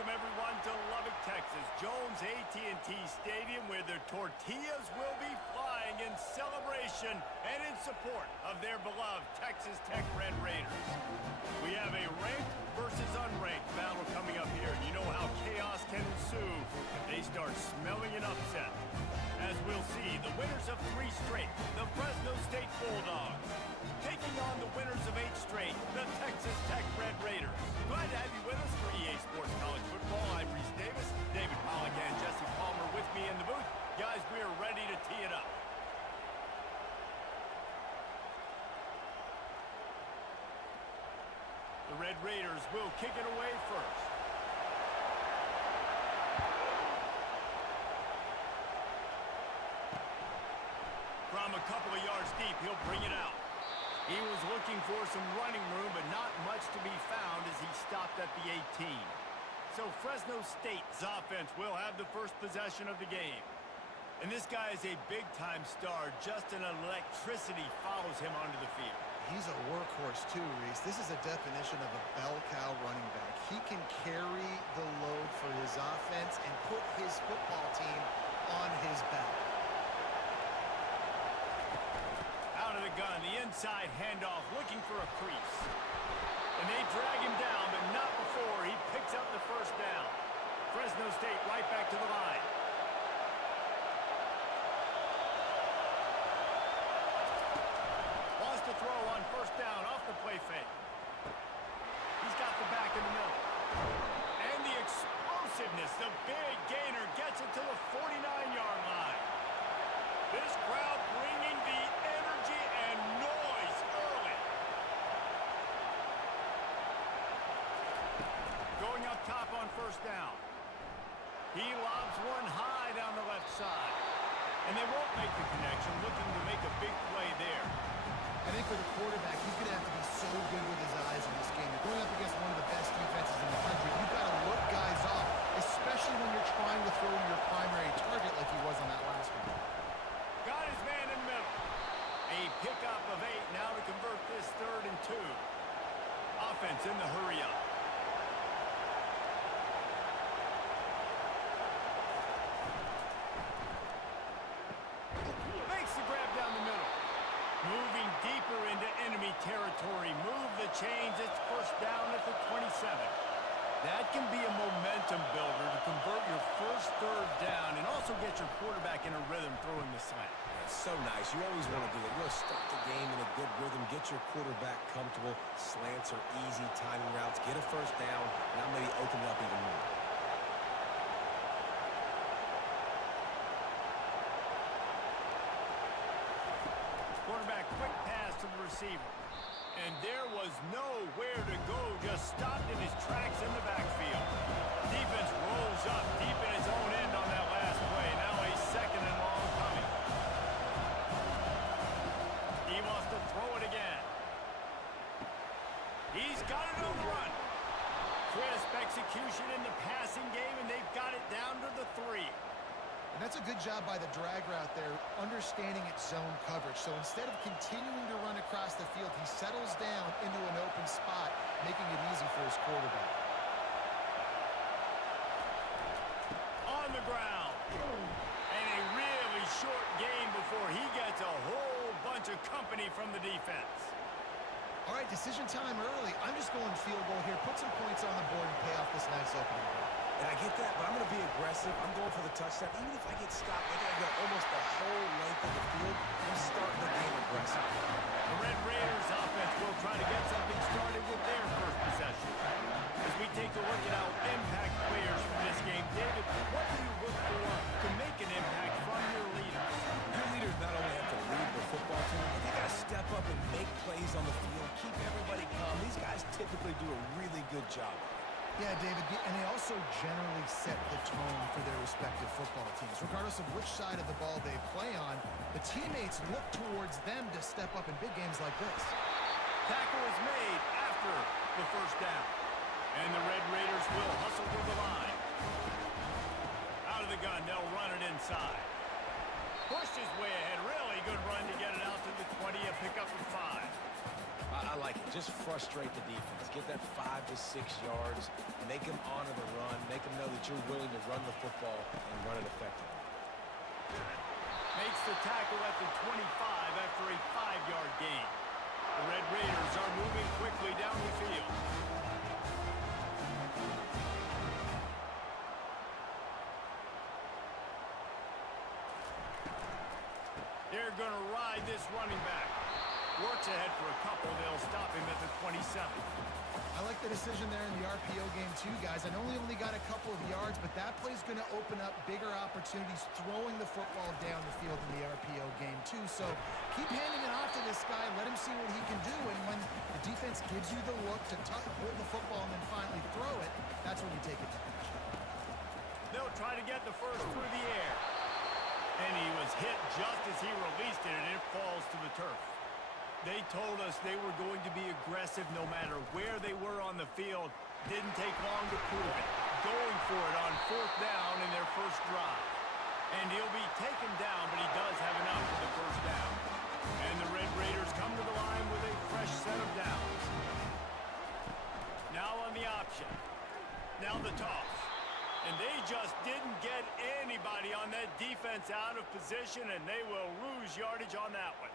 welcome everyone to Lubbock, Texas, Jones AT&T Stadium, where the tortillas will be flying in celebration and in support of their beloved Texas Tech Red Raiders. We have a ranked versus unranked battle coming up here, and you know how chaos can ensue if they start smelling an upset. As we'll see, the winners of 3 straight, the Fresno State Bulldogs, taking on the winners of 8 straight, the Texas Tech Red Raiders. Glad to have you with us for EA Sports College Football. I'm Reese Davis, David Pollack and Jesse Palmer with me in the booth. Guys, we are ready to tee it up. The Red Raiders will kick it away first. From a couple of yards deep, he'll bring it out. He was looking for some running room, but not much to be found as he stopped at the 18. So Fresno State's offense will have the first possession of the game. And this guy is a big-time star. Just an electricity follows him onto the field. He's a workhorse too, Reese. This is a definition of a bell cow running back. He can carry the load for his offense and put his football team on his back. Out of the gun, the inside handoff, looking for a crease. And they drag him down, but not before he picks up the first down. Fresno State right back to the line. Wants to throw on first down off the play fake. He's got the back in the middle. And the explosiveness, the big gainer gets it to the 49-yard line. This crowd bringing the energy and noise early. Going up top on first down. He lobs one high down the left side. And they won't make the connection, looking to make a big play there. I think for the quarterback, he's going to have to be so good with his eyes in this game. You're going up against one of the best defenses in the country. You've got to look guys off, especially when you're trying to throw your primary target like he was on that last one. Got his man in the middle. A pickup of 8 now to convert this 3rd and 2. Offense in the hurry up. Makes the grab down the middle. Moving deeper into enemy territory. Move the chains. It's first down at the 27. That can be a momentum builder to convert your first 3rd down and also get your quarterback in a rhythm throwing the slant. That's so nice. You always want to do it. You want to start the game in a good rhythm, get your quarterback comfortable. Slants are easy, timing routes, get a first down, now maybe open it up even more. Quarterback quick pass to the receiver. And there was nowhere to go, just stopped in his tracks in the backfield. Defense rolls up deep in its own end on that last play. Now a 2nd and long coming. He wants to throw it again. He's got it on the run. Crisp execution in the passing game, and they've got it down to the 3. And that's a good job by the drag route there, understanding its zone coverage. So instead of continuing to run across the field, he settles down into an open spot, making it easy for his quarterback. On the ground. And a really short game before he gets a whole bunch of company from the defense. All right, decision time early. I'm just going field goal here. Put some points on the board and pay off this nice opening goal. And I get that, but I'm going to be aggressive. I'm going for the touchdown. Even if I get stopped, I got to go almost the whole length of the field. I'm starting the game aggressive. The Red Raiders offense will try to get something started with their first possession. As we take a look at our impact players from this game, David, what do you look for to make an impact from your leaders? Your leaders not only have to lead the football team, but they got to step up and make plays on the field, keep everybody calm. These guys typically do a really good job. Yeah, David, and they also generally set the tone for their respective football teams. Regardless of which side of the ball they play on, the teammates look towards them to step up in big games like this. Tackle is made after the first down. And the Red Raiders will hustle to the line. Out of the gun, they'll run it inside. Pushed his way ahead. Really good run to get it out to the 20, a pickup of 5. I like like it. Just frustrate the defense. Get that 5 to 6 yards. Make them honor the run. Make them know that you're willing to run the football and run it effectively. Makes the tackle at the 25 after a 5-yard gain. The Red Raiders are moving quickly down the field. They're going to ride this running back. Works ahead for a couple. They'll stop him at the 27. I like the decision there in the RPO game too, guys. I know he only got a couple of yards, but that play's going to open up bigger opportunities throwing the football down the field in the RPO game too. So keep handing it off to this guy. Let him see what he can do. And when the defense gives you the look to hold the football and then finally throw it, that's when you take advantage. They'll try to get the first through the air. And he was hit just as he released it, and it falls to the turf. They told us they were going to be aggressive no matter where they were on the field. Didn't take long to prove it. Going for it on 4th down in their first drive. And he'll be taken down, but he does have enough for the first down. And the Red Raiders come to the line with a fresh set of downs. Now on the option. Now the toss. And they just didn't get anybody on that defense out of position, and they will lose yardage on that one.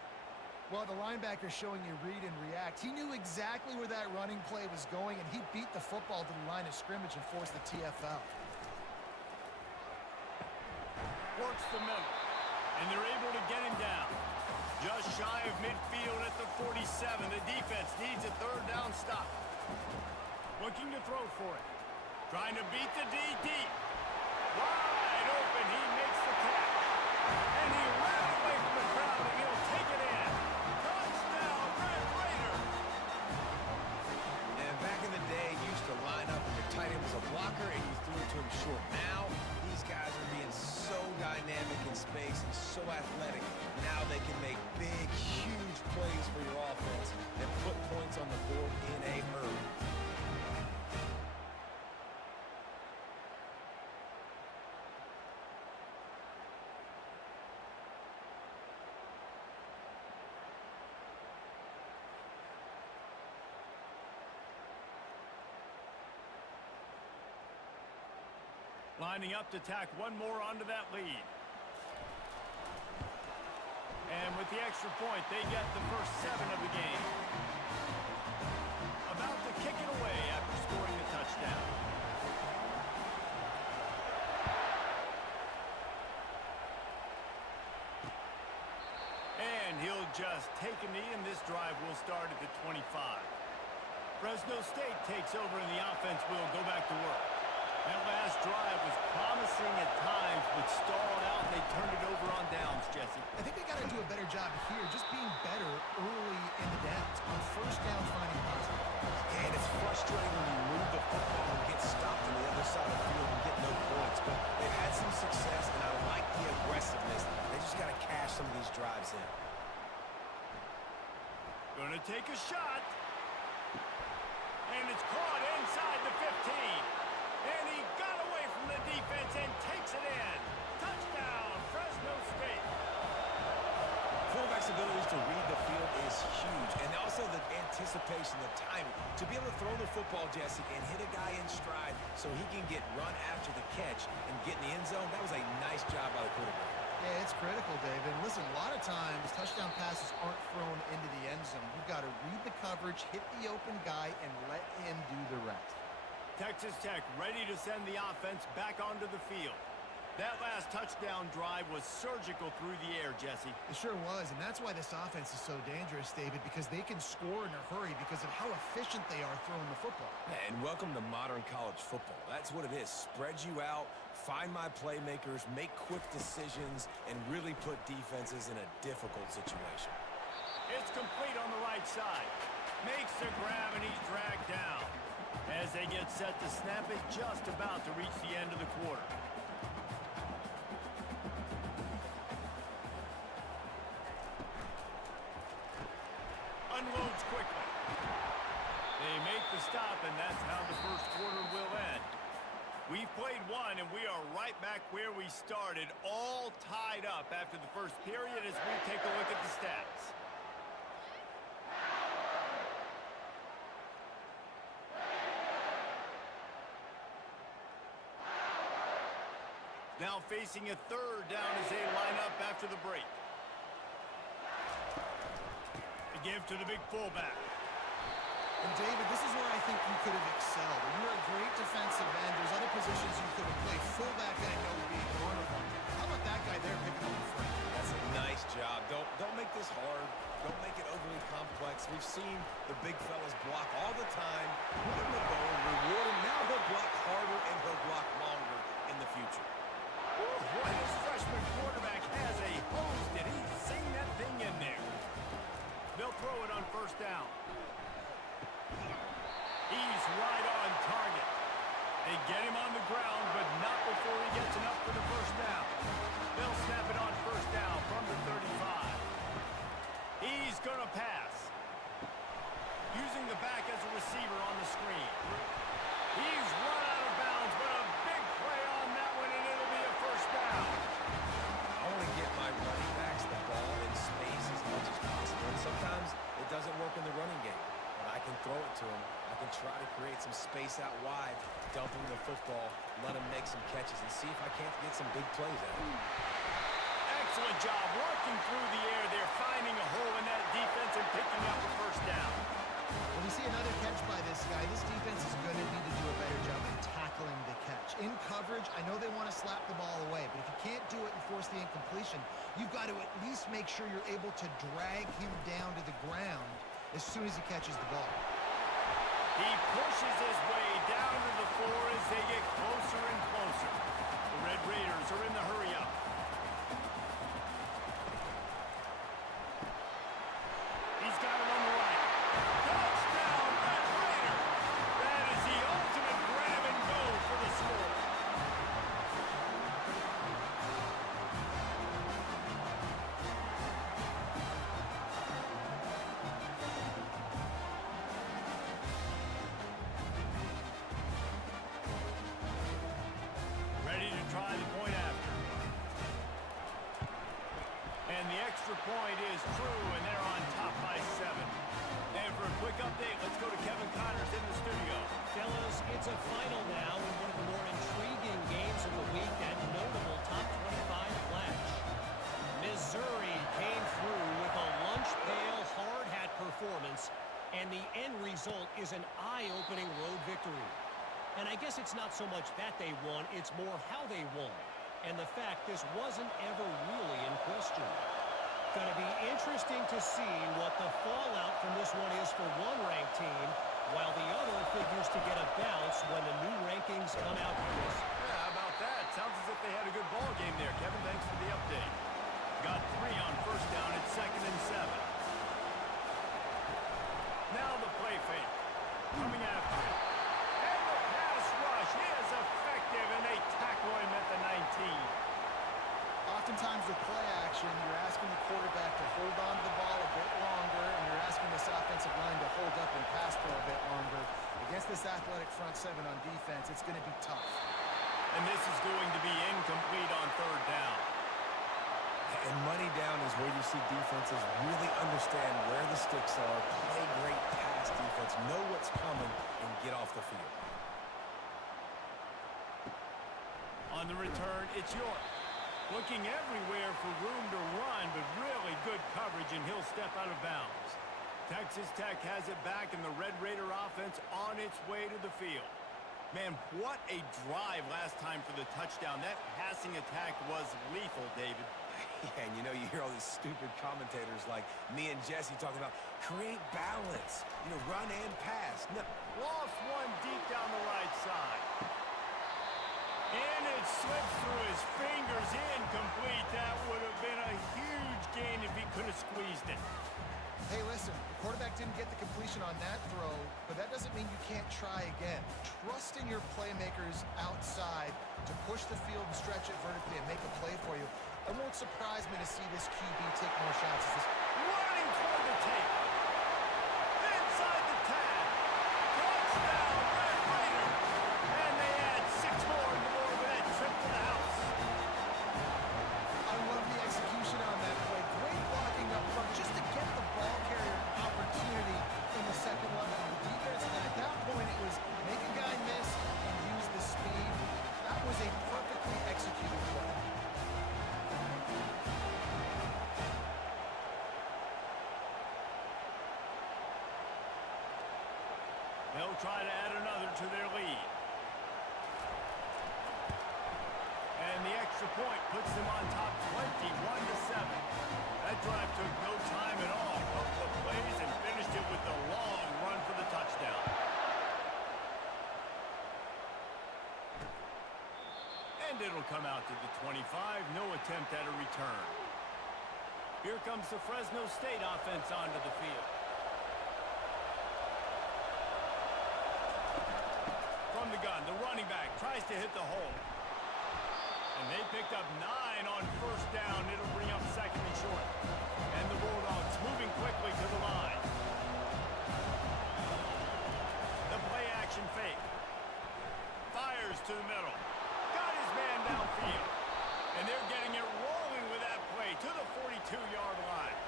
Well, the linebacker's showing you read and react. He knew exactly where that running play was going, and he beat the football to the line of scrimmage and forced the TFL. Works the middle, and they're able to get him down. Just shy of midfield at the 47. The defense needs a 3rd down stop. Looking to throw for it. Trying to beat the D deep. Wide open, he makes the catch. And he ran away from the crowd, and he'll take it in. Touchdown, Red Raiders! And back in the day, you used to line up and your tight end was a blocker and you threw it to him short. Now, these guys are being so dynamic in space and so athletic. Now they can make big, huge plays for your offense and put points on the board in a hurry. Lining up to tack one more onto that lead. And with the extra point, they get the first 7 of the game. About to kick it away after scoring the touchdown. And he'll just take a knee, and this drive will start at the 25. Fresno State takes over, and the offense will go back to work. That last drive was promising at times, but stalled out, and they turned it over on downs, Jesse. I think they got to do a better job here, just being better early in the downs. On 1st down, finding positive. And it's frustrating when you move the football and get stopped on the other side of the field and get no points. But they've had some success, and I like the aggressiveness. They just got to cash some of these drives in. Gonna take a shot. And it's caught inside the 15. And he got away from the defense and takes it in. Touchdown, Fresno State. Quarterback's abilities to read the field is huge. And also the anticipation, the timing. To be able to throw the football, Jesse, and hit a guy in stride so he can get run after the catch and get in the end zone, that was a nice job by the quarterback. Yeah, it's critical, David. And listen, a lot of times touchdown passes aren't thrown into the end zone. You've got to read the coverage, hit the open guy, and let him do the rest. Texas Tech ready to send the offense back onto the field. That last touchdown drive was surgical through the air, Jesse. It sure was, and that's why this offense is so dangerous, David, because they can score in a hurry because of how efficient they are throwing the football. And welcome to modern college football. That's what it is. Spread you out, find my playmakers, make quick decisions, and really put defenses in a difficult situation. It's complete on the right side. Makes the grab, and he's dragged down. As they get set to snap it, just about to reach the end of the quarter. Unloads quickly. They make the stop, and that's how the first quarter will end. We've played one, and we are right back where we started, all tied up after the first period as we take a look at the stats. Now facing a third down as they line up after the break. The give to the big fullback. And David, this is where I think you could have excelled. You're a great defensive end. There's other positions you could have played. Fullback, I know, being one of them. How about that guy there picking up the front? That's a nice job. Don't make this hard. Don't make it overly complex. We've seen the big fellas block all the time. Put him the bone, reward him. Now he'll block harder and he'll block longer in the future. Ooh, boy, this freshman quarterback has a hose. Did he sing that thing in there? They'll throw it on first down. He's right on target. They get him on the ground, but not before he gets enough for the first down. They'll snap it on first down from the 35. He's going to pass. Using the back as a receiver on the screen. He's run out of bounds, but a big play on that one, and it'll be a first down. I want to get my running backs the ball in space as much as possible. And sometimes it doesn't work in the running game. But I can throw it to him. I can try to create some space out wide, dump him the football, let him make some catches, and see if I can't get some big plays out of him. Excellent job working through the air there, finding a hole in that defense and picking up a first down. When we see another catch by this guy, this defense is going to need to do a better job in tackling the catch. In coverage, I know they want to slap the ball away, but if you can't do it and force the incompletion, you've got to at least make sure you're able to drag him down to the ground as soon as he catches the ball. He pushes his way down to the floor as they get closer and closer. The Red Raiders are in the hurry-up. He's got it on the right. Touchdown, Red Raider! That is the ultimate grab and go for the score. Ready to try the point after. And the extra point is true, and they're on top by 7. And for a quick update, let's go to Kevin Connors in the studio. Fellas, it's a final now in one of the more intriguing games of the week, that notable top 25 clash. Missouri came through with a lunch pail hard hat performance, and the end result is an eye-opening road victory. And I guess it's not so much that they won, it's more how they won. And the fact this wasn't ever really in question. Going to be interesting to see what the fallout from this one is for one ranked team, while the other figures to get a bounce when the new rankings come out, Chris. Yeah, how about that? Sounds as if they had a good ball game there, Kevin. Thanks for the update. Got 3 on first down at 2nd and 7. Now the play fake. Coming after it. And the pass rush is effective, and they tackle him at the 19. Oftentimes with play action, you're asking the quarterback to hold on to the ball a bit longer, and you're asking this offensive line to hold up and pass for a bit longer. Against this athletic front 7 on defense, it's going to be tough. And this is going to be incomplete on 3rd down. And money down is where you see defenses really understand where the sticks are, play great pass defense, know what's coming, and get off the field. On the return, it's York. Looking everywhere for room to run, but really good coverage, and he'll step out of bounds. Texas Tech has it back, and the Red Raider offense on its way to the field. Man, what a drive last time for the touchdown. That passing attack was lethal, David. Yeah, and you know, you hear all these stupid commentators like me and Jesse talking about create balance, run and pass. No. Lost one deep down the right side. And it slips through his fingers, incomplete. That would have been a huge gain if he could have squeezed it. Hey, listen, the quarterback didn't get the completion on that throw, but that doesn't mean you can't try again. Trust in your playmakers outside to push the field and stretch it vertically and make a play for you. It won't surprise me to see this QB take more shots as this. Running toward the tape. Inside the tag. Touchdown, Red Raider. And they add 6 more on the board with that trip to the house. I love the execution on that play. Great blocking up front just to get the ball carrier opportunity in the second level of the defense. And then at that point, it was make a guy miss and use the speed. That was a perfectly executed play. They'll try to add another to their lead. And the extra point puts them on top 21-7. That drive took no time at all. Couple of plays and finished it with a long run for the touchdown. And it'll come out to the 25. No attempt at a return. Here comes the Fresno State offense onto the field. From the gun, the running back tries to hit the hole. And they picked up 9 on first down. It'll bring up second and short. And the Bulldogs moving quickly to the line. The play action fake. Fires to the middle. Got his man downfield. And they're getting it rolling with that play to the 42-yard line.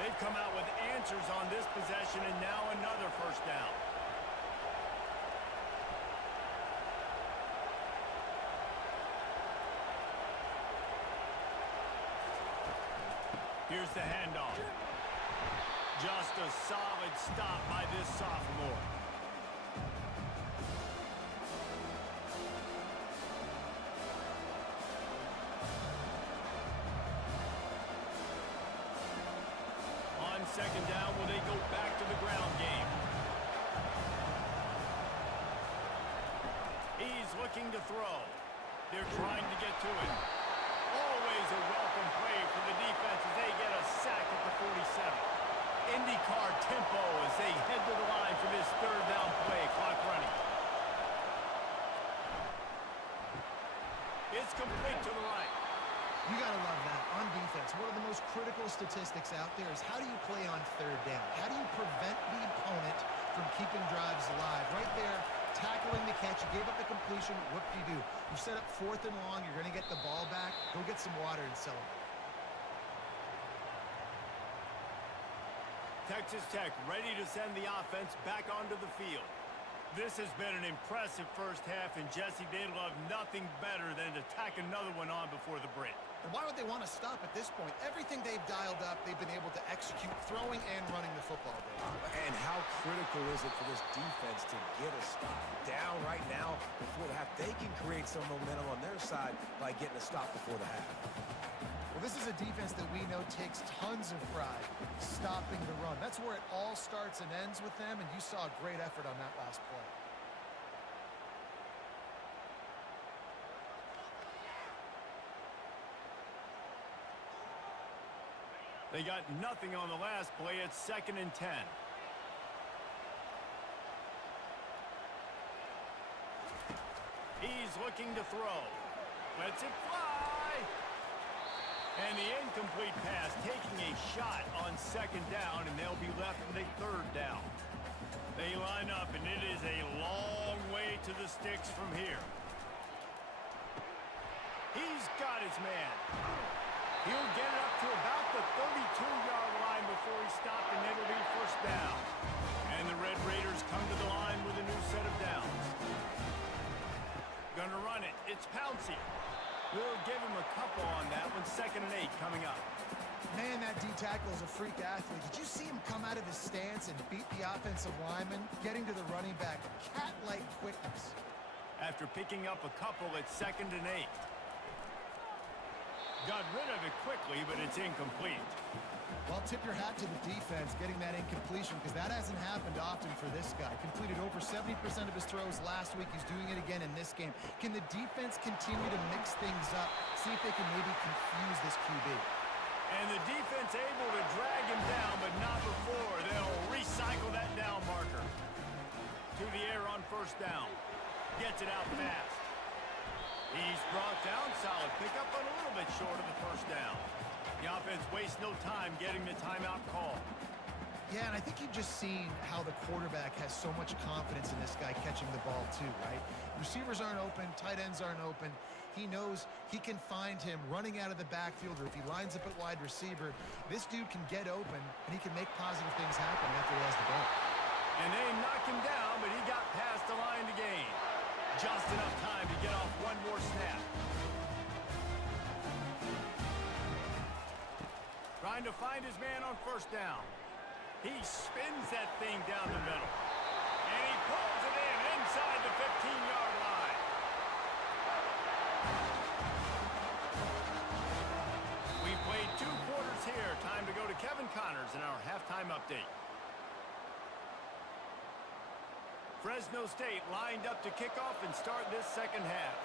They've come out with answers on this possession, and now another first down. Here's the handoff. Just a solid stop by this sophomore. On second down, will they go back to the ground game? He's looking to throw. They're trying to get to it. Always a welcome play for the defense as they get a sack at the 47. IndyCar tempo as they head to the line for this third down play. Clock running. It's complete to the right. You got to love that. On defense, one of the most critical statistics out there is how do you play on third down? How do you prevent the opponent from keeping drives alive? Right there, tackling the catch. You gave up the completion. What do you do? You set up 4th and long. You're going to get the ball back. Go get some water and celebrate. Texas Tech ready to send the offense back onto the field. This has been an impressive first half, and Jesse, they love nothing better than to tack another one on before the break. And why would they want to stop at this point? Everything they've dialed up, they've been able to execute throwing and running the football. And how critical is it for this defense to get a stop down right now before the half? They can create some momentum on their side by getting a stop before the half. Well, this is a defense that we know takes tons of pride stopping the run. That's where it all starts and ends with them, and you saw a great effort on that last play. They got nothing on the last play. It's 2nd and 10. He's looking to throw. Lets it fly. And the incomplete pass taking a shot on 2nd down, and they'll be left with a 3rd down. They line up, and it is a long way to the sticks from here. He's got his man. He'll get it up to about the 32-yard line before he stopped, and it'll be first down. And the Red Raiders come to the line with a new set of downs. Gonna run it. It's Pouncey. We'll give him a couple on that one. 2nd and 8 coming up. Man, that D-tackle is a freak athlete. Did you see him come out of his stance and beat the offensive lineman, getting to the running back? Cat-like quickness. After picking up a couple, it's 2nd and 8. Got rid of it quickly, but it's incomplete. Well, tip your hat to the defense getting that incompletion, because that hasn't happened often for this guy. Completed over 70% of his throws last week. He's doing it again in this game. Can the defense continue to mix things up, see if they can maybe confuse this QB? And the defense able to drag him down, but not before. They'll recycle that down marker. To the air on first down. Gets it out fast. He's brought down. Solid pickup, but a little bit short of the first down. The offense wastes no time getting the timeout call. Yeah, and I think you've just seen how the quarterback has so much confidence in this guy catching the ball too, right? Receivers aren't open, tight ends aren't open. He knows he can find him running out of the backfield, or if he lines up at wide receiver, this dude can get open, and he can make positive things happen after he has the ball. And they knocked him down, but he got past the line to gain. Just enough time to get off one more snap. Trying to find his man on first down. He spins that thing down the middle. And he Pulls it in inside the 15-yard line. We played 2 quarters here. Time to go to Kevin Connors in our halftime update. Fresno State lined up to kick off and start this second half.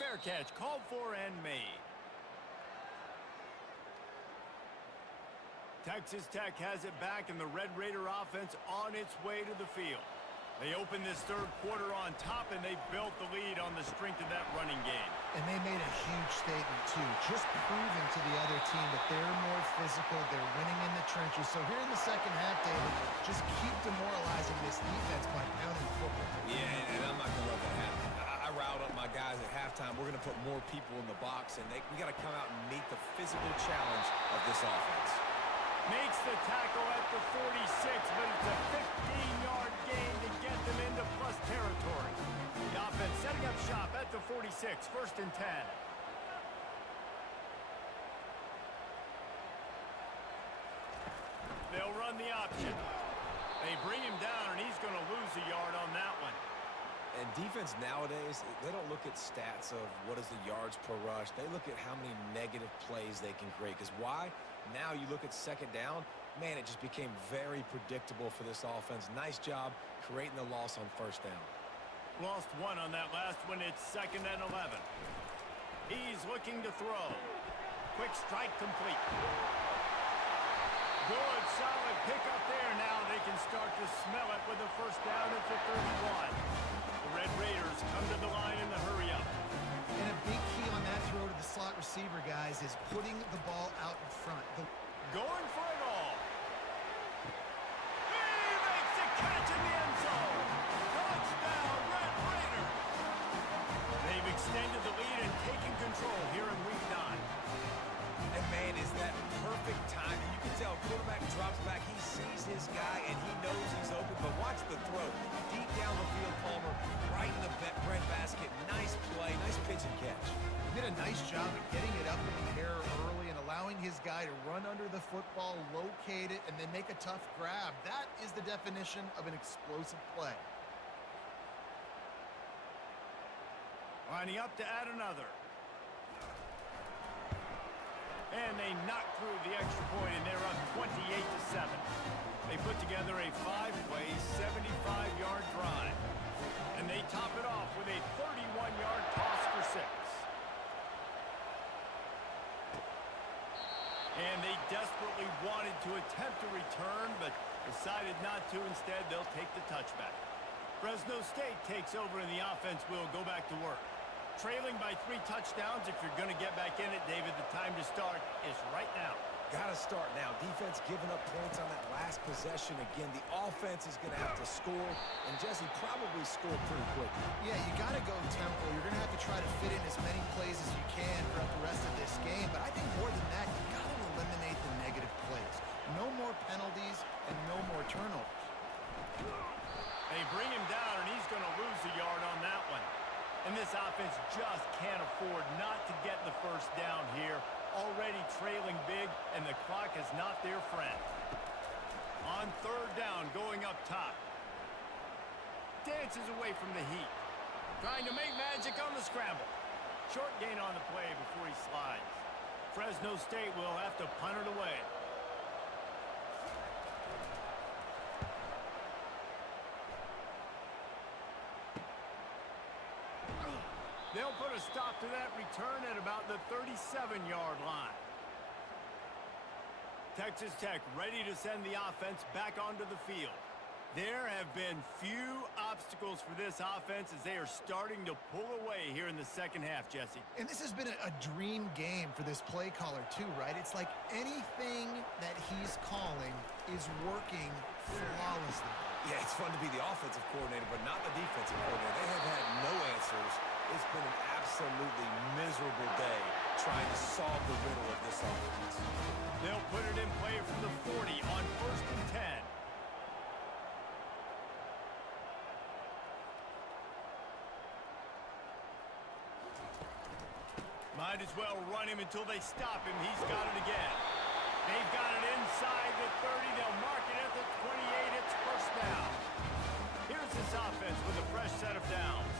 Fair catch called for and made. Texas Tech has it back, and the Red Raider offense on its way to the field. They opened this third quarter on top, and they built the lead on the strength of that running game. And they made a huge statement, too, just proving to the other team that they're more physical, they're winning in the trenches. So here in the second half, David, just keep demoralizing this defense by pounding the football. Yeah, and I'm not going to let that happen. I riled up my guys at halftime. We're going to put more people in the box, and we got to come out and meet the physical challenge of this offense. Makes the tackle at the 46, but it's a 15-yard gain to get them into plus territory. The offense setting up shop at the 46, 1st and 10. They'll run the option. They bring him down, and he's going to lose a yard on that one. And defense nowadays, they don't look at stats of what is the yards per rush. They look at how many negative plays they can create. Because why? Now you look at second down, man, it just became very predictable for this offense. Nice job creating the loss on first down. Lost 1 on that last one. It's 2nd and 11. He's looking to throw. Quick strike complete. Good, solid pickup there. Now they can start to smell it with a first down at the 31. The Red Raiders come to the line in the hurry up. And a big key on that throw to the slot receiver, guys, is putting the ball out in front. Going for it all. He makes the catch in the end zone. Touchdown, Red Raiders. They've extended the lead and taken control here in week 9. And, man, is that perfect timing. You can tell quarterback drops back. He sees his guy, and he knows he's open. But watch the throw. Deep down the field, Palmer, right in the breadbasket. Nice play, nice pitch and catch. He did a nice job of getting it up in the air early and allowing his guy to run under the football, locate it, and then make a tough grab. That is the definition of an explosive play. Lining up to add another. And they knock through the extra point, and they're up 28-7. They put together a 5-play, 75-yard drive. And they top it off with a 31-yard toss for 6. And they desperately wanted to attempt a return, but decided not to. Instead, they'll take the touchback. Fresno State takes over, and the offense will go back to work. Trailing by 3 touchdowns. If you're going to get back in it, David, the time to start is right now. Got to start now. Defense giving up points on that last possession. Again, the offense is going to have to score, and Jesse probably score pretty quickly. Yeah, you got to go tempo. You're going to have to try to fit in as many plays as you can throughout the rest of this game. But I think more than that, you got to eliminate the negative plays. No more penalties and no more turnovers. They bring him down, and he's going to lose a yard on that one. And this offense just can't afford not to get the first down here. Already trailing big, and the clock is not their friend. On 3rd down, going up top. Dances away from the heat. Trying to make magic on the scramble. Short gain on the play before he slides. Fresno State will have to punt it away. They'll put a stop to that return at about the 37-yard line. Texas Tech ready to send the offense back onto the field. There have been few obstacles for this offense as they are starting to pull away here in the second half, Jesse. And this has been a dream game for this play caller too, right? It's like anything that he's calling is working flawlessly. Yeah, it's fun to be the offensive coordinator, but not the defensive coordinator. They have had no answers. It's been an absolutely miserable day trying to solve the riddle of this offense. They'll put it in play from the 40 on 1st and 10. Might as well run him until they stop him. He's got it again. They've got it inside the 30. They'll mark it at the this offense with a fresh set of downs.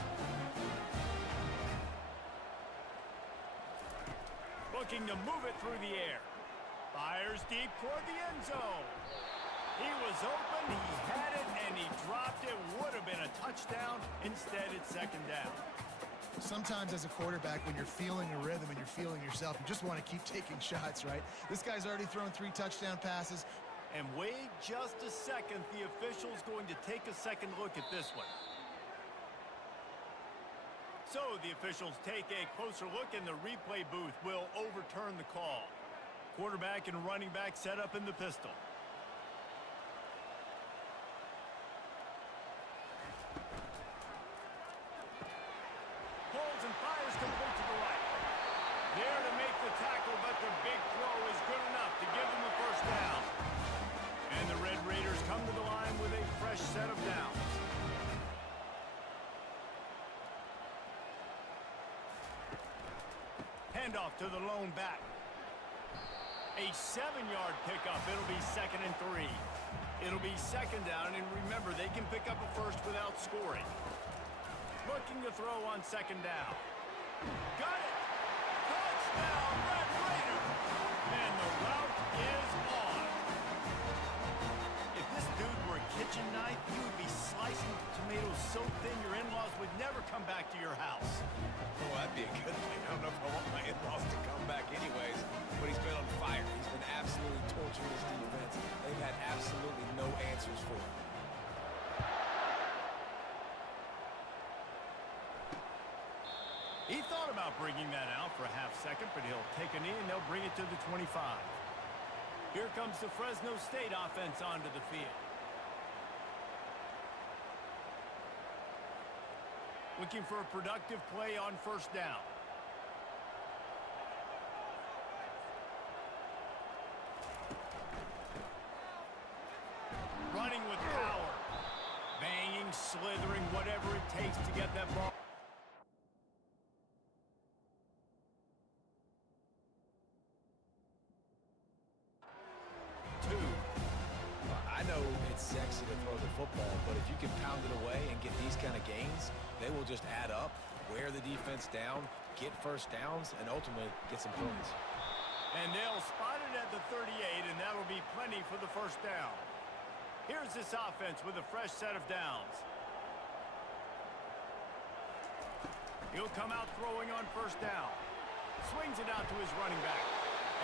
Looking to move it through the air. Fires deep toward the end zone. He was open, he had it, and he dropped it. Would have been a touchdown. Instead, it's second down. Sometimes as a quarterback, when you're feeling a rhythm and you're feeling yourself, you just want to keep taking shots, right? This guy's already thrown 3 touchdown passes. And wait just a second. The official's going to take a second look at this one. So the officials take a closer look, and the replay booth will overturn the call. Quarterback and running back set up in the pistol. Holds and fires complete to the right. There to make the tackle, but the big throw is good enough to give them a first down. And the Red Raiders come to the line with a fresh set of downs. Handoff to the lone back. A 7-yard pickup. It'll be 2nd and 3. It'll be second down, and remember, they can pick up a first without scoring. Looking to throw on second down. Got it! Touchdown, Red Raiders! And the route is on. If this dude were a kitchen knife, you would be slicing tomatoes so thin your in-laws would never come back to your house. Well, that'd be a good thing. I don't know if I want my in-laws to come back anyways, but he's been on fire. He's been absolutely torturing his defense. They've had absolutely no answers for him. He thought about bringing that out for a half second, but he'll take a knee and they'll bring it to the 25. Here comes the Fresno State offense onto the field. Looking for a productive play on first down. Running with power. Banging, slithering, whatever it takes to get that ball. I know it's sexy to throw the football, but if you can pound it away and get these kind of gains, they will just add up, wear the defense down, get first downs, and ultimately get some points. And they'll spot it at the 38, and that'll be plenty for the first down. Here's this offense with a fresh set of downs. He'll come out throwing on first down. Swings it out to his running back.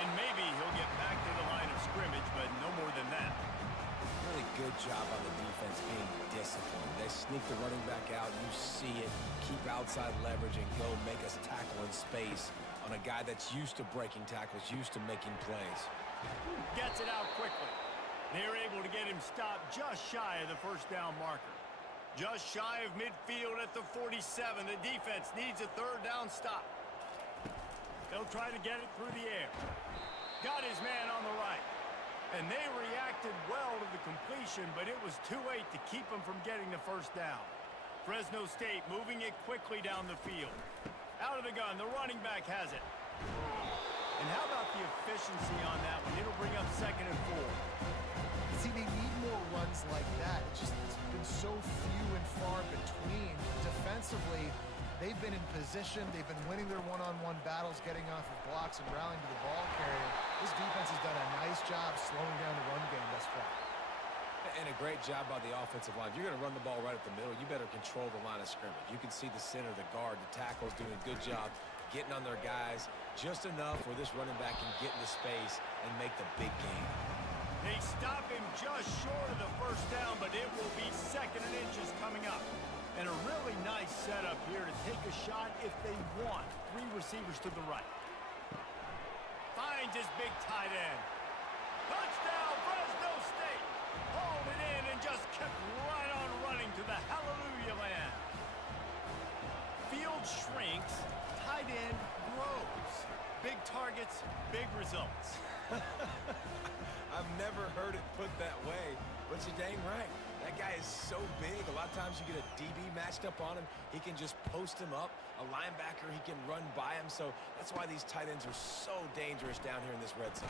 And maybe he'll get back to the line of scrimmage, but no more than that. Really good job on the defense being disciplined. They sneak the running back out. You see it. Keep outside leverage and go make us tackle in space on a guy that's used to breaking tackles, used to making plays. Gets it out quickly. They're able to get him stopped just shy of the first down marker. Just shy of midfield at the 47. The defense needs a third down stop. They'll try to get it through the air. Got his man on the right. And they reacted well to the completion, but it was too late to keep him from getting the first down. Fresno State moving it quickly down the field. Out of the gun, the running back has it. And how about the efficiency on that one? It'll bring up 2nd and 4. See, they need more runs like that. It's been so few and far between. Defensively, they've been in position. They've been winning their one-on-one battles, getting off of blocks and rallying to the ball carrier. This defense has done a nice job slowing down the run game thus far. And a great job by the offensive line. If you're going to run the ball right up the middle, you better control the line of scrimmage. You can see the center, the guard, the tackles doing a good job getting on their guys just enough where this running back can get into space and make the big game. They stop him just short of the first down, but it will be 2nd and inches coming up. And a really nice setup here to take a shot if they want. 3 receivers to the right. Finds his big tight end. Touchdown, Fresno State. Hauled it in and just kept right on running to the hallelujah land. Field shrinks, tight end grows. Big targets, big results. I've never heard it put that way, but you're dang right. That guy is so big. A lot of times you get a DB matched up on him. He can just post him up. A linebacker, he can run by him. So that's why these tight ends are so dangerous down here in this red zone.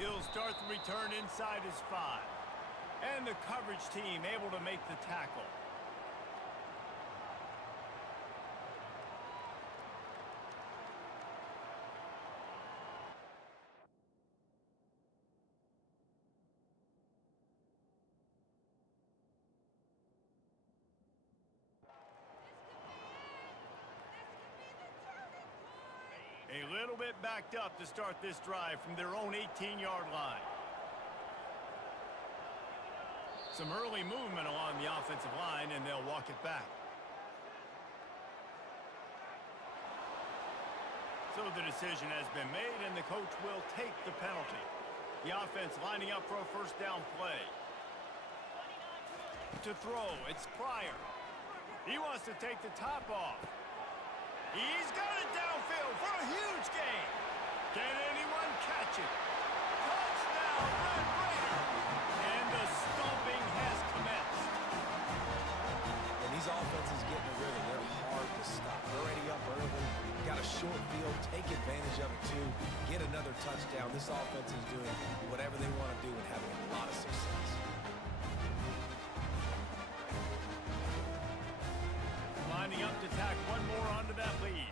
He'll start the return inside his 5. And the coverage team able to make the tackle. get backed up to start this drive from their own 18-yard line. Some early movement along the offensive line, and they'll walk it back. So the decision has been made, and the coach will take the penalty. The offense lining up for a first down play. To throw, it's Pryor. He wants to take the top off. He's got it downfield for a huge gain. Can anyone catch it? Touchdown, Red Raider! And the stomping has commenced. When these offenses get in a rhythm, they're hard to stop. They're already up early, got a short field, take advantage of it too, get another touchdown. This offense is doing whatever they want to do and having a lot of success. Lining up to tack one more onto that lead.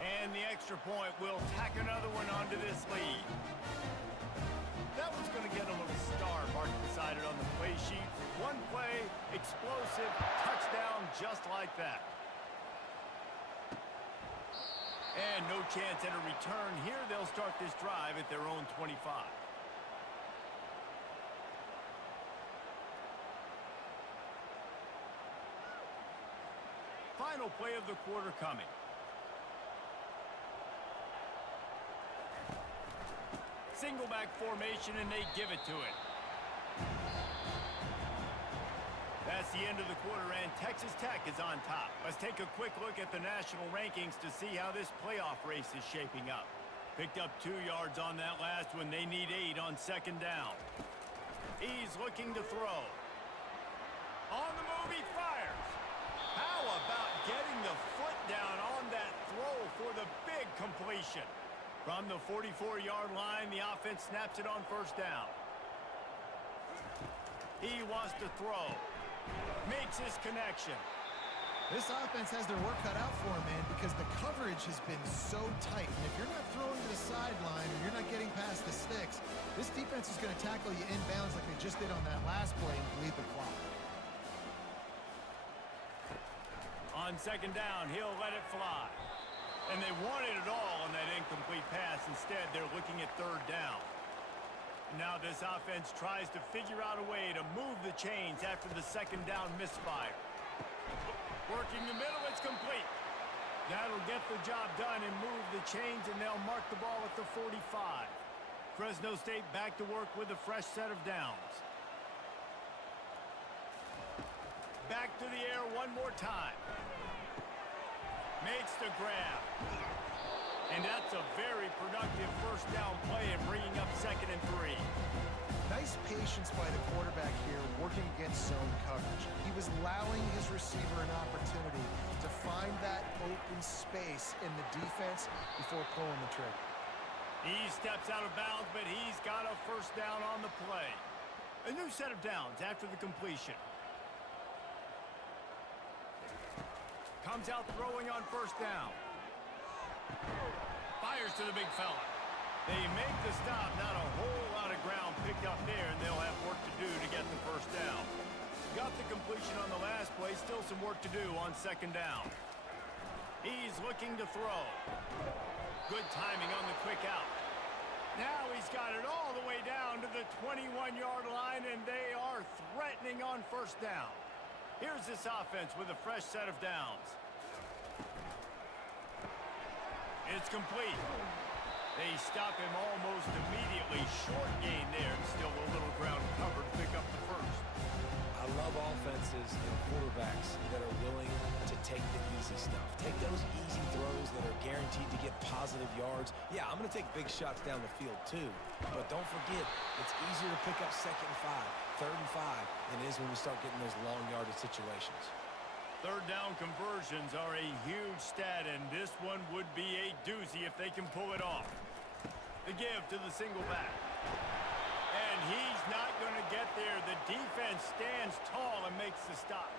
And the extra point will tack another one onto this lead. That one's going to get a little star marked beside it on the play sheet. One play, explosive, touchdown just like that. And no chance at a return here. They'll start this drive at their own 25. Final play of the quarter coming. Single back formation, and they give it to it. That's the end of the quarter, and Texas Tech is on top. Let's take a quick look at the national rankings to see how this playoff race is shaping up. Picked up 2 yards on that last one. They need 8 on second down. He's looking to throw. On the move, he fires. How about getting the foot down on that throw for the big completion? From the 44-yard line, the offense snaps it on first down. He wants to throw. Makes his connection. This offense has their work cut out for them, man, because the coverage has been so tight. And if you're not throwing to the sideline or you're not getting past the sticks, this defense is going to tackle you inbounds like they just did on that last play and bleed the clock. On second down, he'll let it fly. And they wanted it all on that incomplete pass. Instead, they're looking at third down. Now this offense tries to figure out a way to move the chains after the second down misfire. Working the middle, it's complete. That'll get the job done and move the chains, and they'll mark the ball at the 45. Fresno State back to work with a fresh set of downs. Back to the air one more time. Makes the grab. And that's a very productive first down play and bringing up 2nd and 3. Nice patience by the quarterback here working against zone coverage. He was allowing his receiver an opportunity to find that open space in the defense before pulling the trigger. He steps out of bounds, but he's got a first down on the play. A new set of downs after the completion. Comes out throwing on first down. Fires to the big fella. They make the stop. Not a whole lot of ground picked up there, and they'll have work to do to get the first down. Got the completion on the last play. Still some work to do on second down. He's looking to throw. Good timing on the quick out. Now he's got it all the way down to the 21-yard line, and they are threatening on first down. Here's this offense with a fresh set of downs. It's complete. They stop him almost immediately. Short gain there. Still a little ground covered to pick up the first. I love offenses and quarterbacks that are willing to take the easy stuff. Take those easy throws that are guaranteed to get positive yards. Yeah, I'm going to take big shots down the field too. But don't forget, it's easier to pick up 2nd and 5, 3rd and 5 than it is when we start getting those long yardage situations. Third down conversions are a huge stat, and this one would be a doozy if they can pull it off. The give to the single back. And he's not going to get there. The defense stands tall and makes the stop.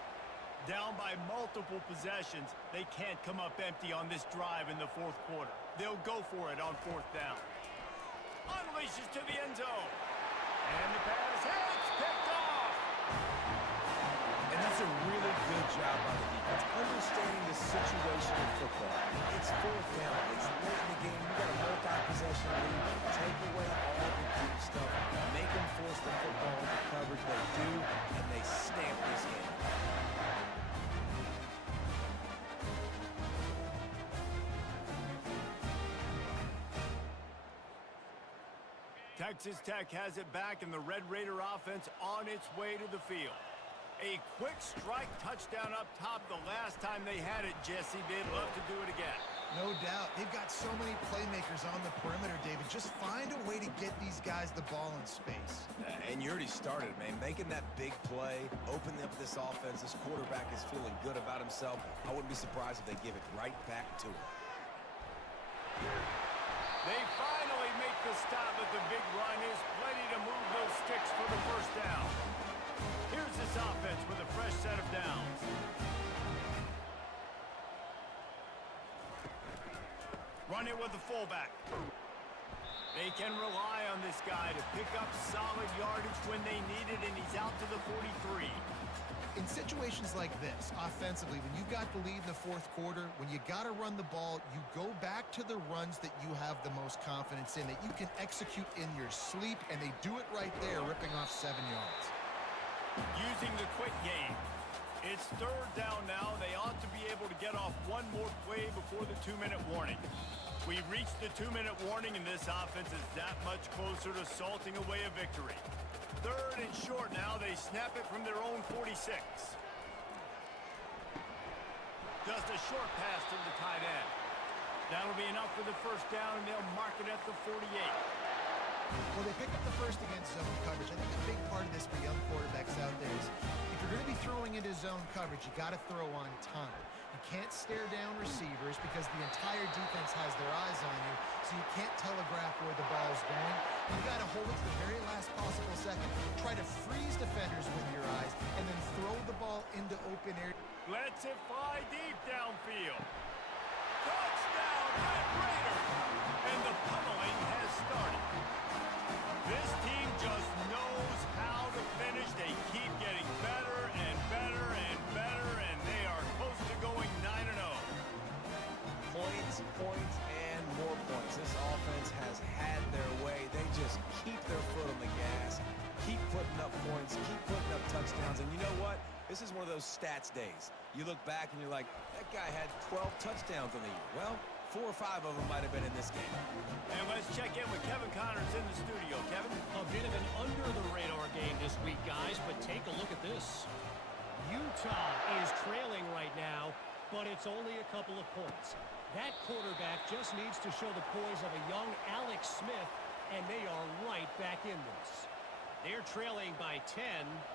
Down by multiple possessions, they can't come up empty on this drive in the 4th quarter. They'll go for it on 4th down. Unleashes to the end zone. And the pass hits, picked off. And that's a really good job by the defense, understanding the situation in football. It's fourth down. It's late in the game. You got a multi-possession lead. Take away all the deep stuff. Make them force the football into coverage. They do, and they stamp this game. Texas Tech has it back, and the Red Raider offense on its way to the field. A quick strike touchdown up top the last time they had it, Jesse. They'd love to do it again. No doubt. They've got so many playmakers on the perimeter, David. Just find a way to get these guys the ball in space. And you already started, man. Making that big play, opening up this offense. This quarterback is feeling good about himself. I wouldn't be surprised if they give it right back to him. They finally make the stop, but the big run is plenty to move those sticks for the first down. Here's this offense with a fresh set of downs. Run it with the fullback. They can rely on this guy to pick up solid yardage when they need it, and he's out to the 43. In situations like this, offensively, when you've got the lead in the fourth quarter, when you got to run the ball, you go back to the runs that you have the most confidence in, that you can execute in your sleep, and they do it right there, ripping off 7 yards. Using the quick game. It's third down now. They ought to be able to get off one more play before the 2-minute warning. We've reached the 2-minute warning, and this offense is that much closer to salting away a victory. Third and short now. They snap it from their own 46. Just a short pass to the tight end. That'll be enough for the first down, and they'll mark it at the 48. Well, they pick up the first against zone coverage. I think a big part of this for young quarterbacks out there is if you're going to be throwing into zone coverage, you got to throw on time. You can't stare down receivers because the entire defense has their eyes on you, so you can't telegraph where the ball's going. You got to hold it to the very last possible second. Try to freeze defenders with your eyes, and then throw the ball into open area. Lets it fly deep downfield. Touchdown, Red Raiders! And the pummeling has started. This team just knows how to finish. They keep getting better and better and better, and they are close to going 9-0. Points, points, and more points. This offense has had their way. They just keep their foot on the gas, keep putting up points, keep putting up touchdowns. And you know what? This is one of those stats days. You look back and you're like, that guy had 12 touchdowns on the year. Well, 4 or 5 of them might have been in this game. And let's check in with Kevin Connors in the studio. Kevin? A bit of an under-the-radar game this week, guys, but take a look at this. Utah is trailing right now, but it's only a couple of points. That quarterback just needs to show the poise of a young Alex Smith, and they are right back in this. They're trailing by 10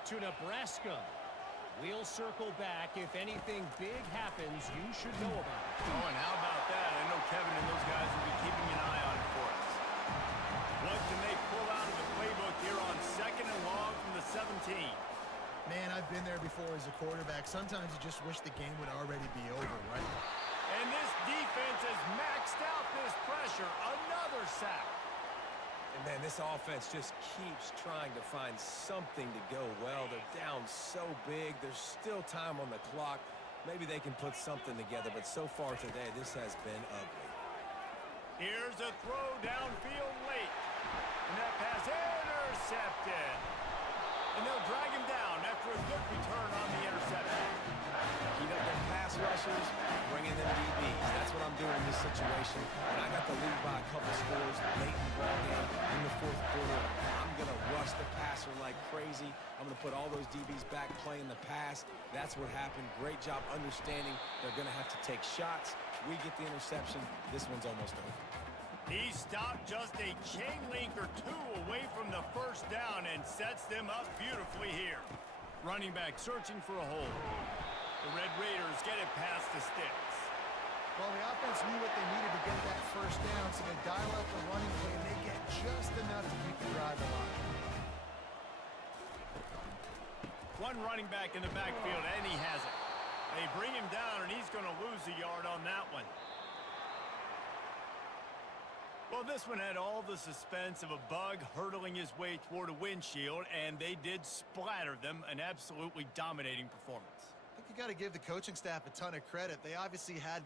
to Nebraska. We'll circle back. If anything big happens, you should know about it. Oh, and how about that? I know Kevin and those guys will be keeping an eye on it for us. What can they pull out of the playbook here on 2nd and long from the 17? Man, I've been there before as a quarterback. Sometimes you just wish the game would already be over, right? And this defense has maxed out this pressure. Another sack. And man, this offense just keeps trying to find something to go well. They're down so big. There's still time on the clock. Maybe they can put something together, but so far today, this has been ugly. Here's a throw downfield late. And that pass intercepted. And they'll drag him down after a good return on the interception. Keep up their pass rushers, bringing them DBs. That's what I'm doing in this situation. When I got the lead by a couple scores late in the ball game in the fourth quarter, I'm going to rush the passer like crazy. I'm going to put all those DBs back playing the pass. That's what happened. Great job understanding they're going to have to take shots. We get the interception. This one's almost over. He stopped just a chain link or two away from the first down and sets them up beautifully here. Running back searching for a hole. The Red Raiders get it past the sticks. Well, the offense knew what they needed to get that first down, so they dial up the running play, and they get just enough to keep the drive alive. One running back in the backfield, and he has it. They bring him down, and he's going to lose a yard on that one. Well, Well, this one had all the suspense of a bug hurtling his way toward a windshield, and they did splatter them. An absolutely dominating performance. I think you got to give the coaching staff a ton of credit. They obviously had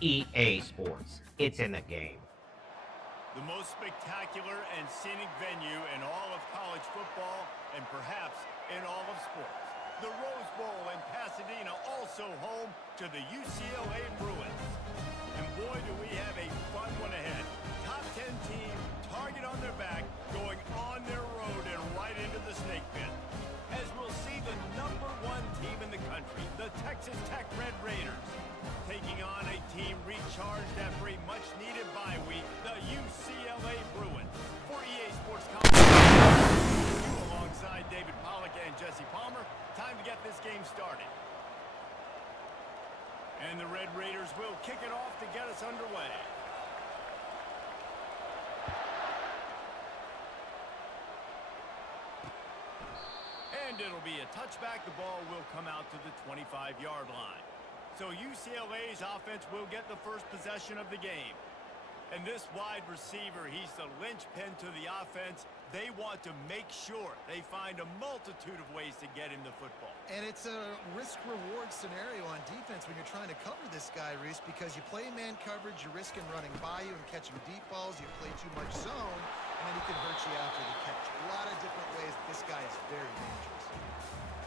EA Sports. It's in the game. The most spectacular and scenic venue in all of college football and perhaps in all of sports. The Rose Bowl in Pasadena, also home to the UCLA Bruins. And boy, do we have a fun one ahead. Top 10 team, target on their back, going on their road and right into the snake pit. As we'll see the #1 team in the country, the Texas Tech Red Raiders, taking on a team recharged after a much-needed bye week, the UCLA Bruins. For EA Sports you alongside David Pollack and Jesse Palmer, time to get this game started. And the Red Raiders will kick it off to get us underway. And it'll be a touchback. The ball will come out to the 25-yard line. So UCLA's offense will get the first possession of the game. And this wide receiver, he's the linchpin to the offense. They want to make sure they find a multitude of ways to get him the football. And it's a risk-reward scenario on defense when you're trying to cover this guy, Reese, because you play man coverage, you're risking running by you and catching deep balls. You play too much zone, and then he can hurt you after the catch. A lot of different ways. This guy is very dangerous.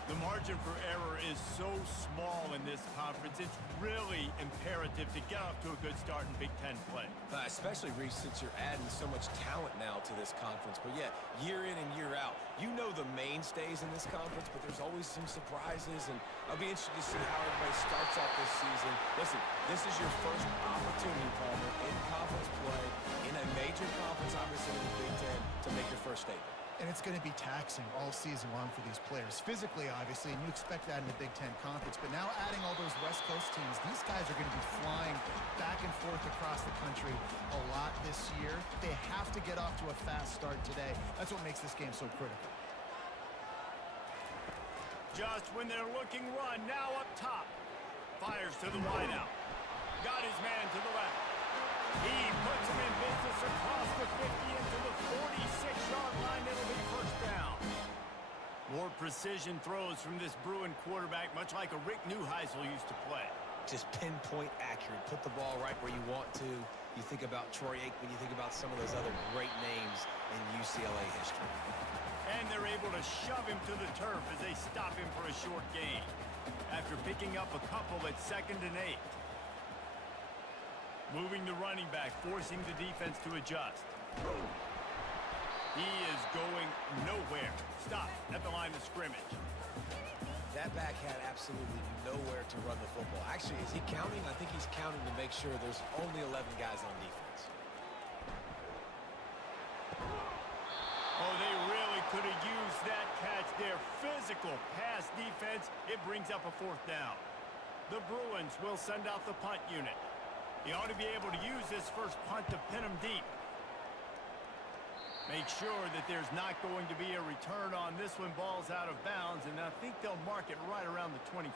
The margin for error is so small in this conference. It's really imperative to get off to a good start in Big Ten play. Especially, Reese, since you're adding so much talent now to this conference. But yeah, year in and year out, you know the mainstays in this conference, but there's always some surprises. And I'll be interested to see how everybody starts off this season. Listen, this is your first opportunity, Palmer, in conference play, in a major conference, obviously in the Big Ten, to make your first statement. And it's going to be taxing all season long for these players. Physically, obviously, and you expect that in the Big Ten Conference. But now adding all those West Coast teams, these guys are going to be flying back and forth across the country a lot this year. They have to get off to a fast start today. That's what makes this game so critical. Just when they're looking run, now up top. Fires to the wideout. Got his man to the left. He puts him in business across the 50 into the 46-yard line. It'll be first down. More precision throws from this Bruin quarterback, much like a Rick Neuheisel used to play. Just pinpoint accurate. Put the ball right where you want to. You think about Troy Aikman, you think about some of those other great names in UCLA history. And they're able to shove him to the turf as they stop him for a short gain. After picking up a couple at 2nd and 8. Moving the running back, forcing the defense to adjust. He is going nowhere. Stop at the line of scrimmage. That back had absolutely nowhere to run the football. Actually, is he counting? I think he's counting to make sure there's only 11 guys on defense. Oh, they really could have used that catch there. Physical pass defense. It brings up a 4th down. The Bruins will send out the punt unit. He ought to be able to use this first punt to pin him deep. Make sure that there's not going to be a return on this one. Ball's out of bounds, and I think they'll mark it right around the 25.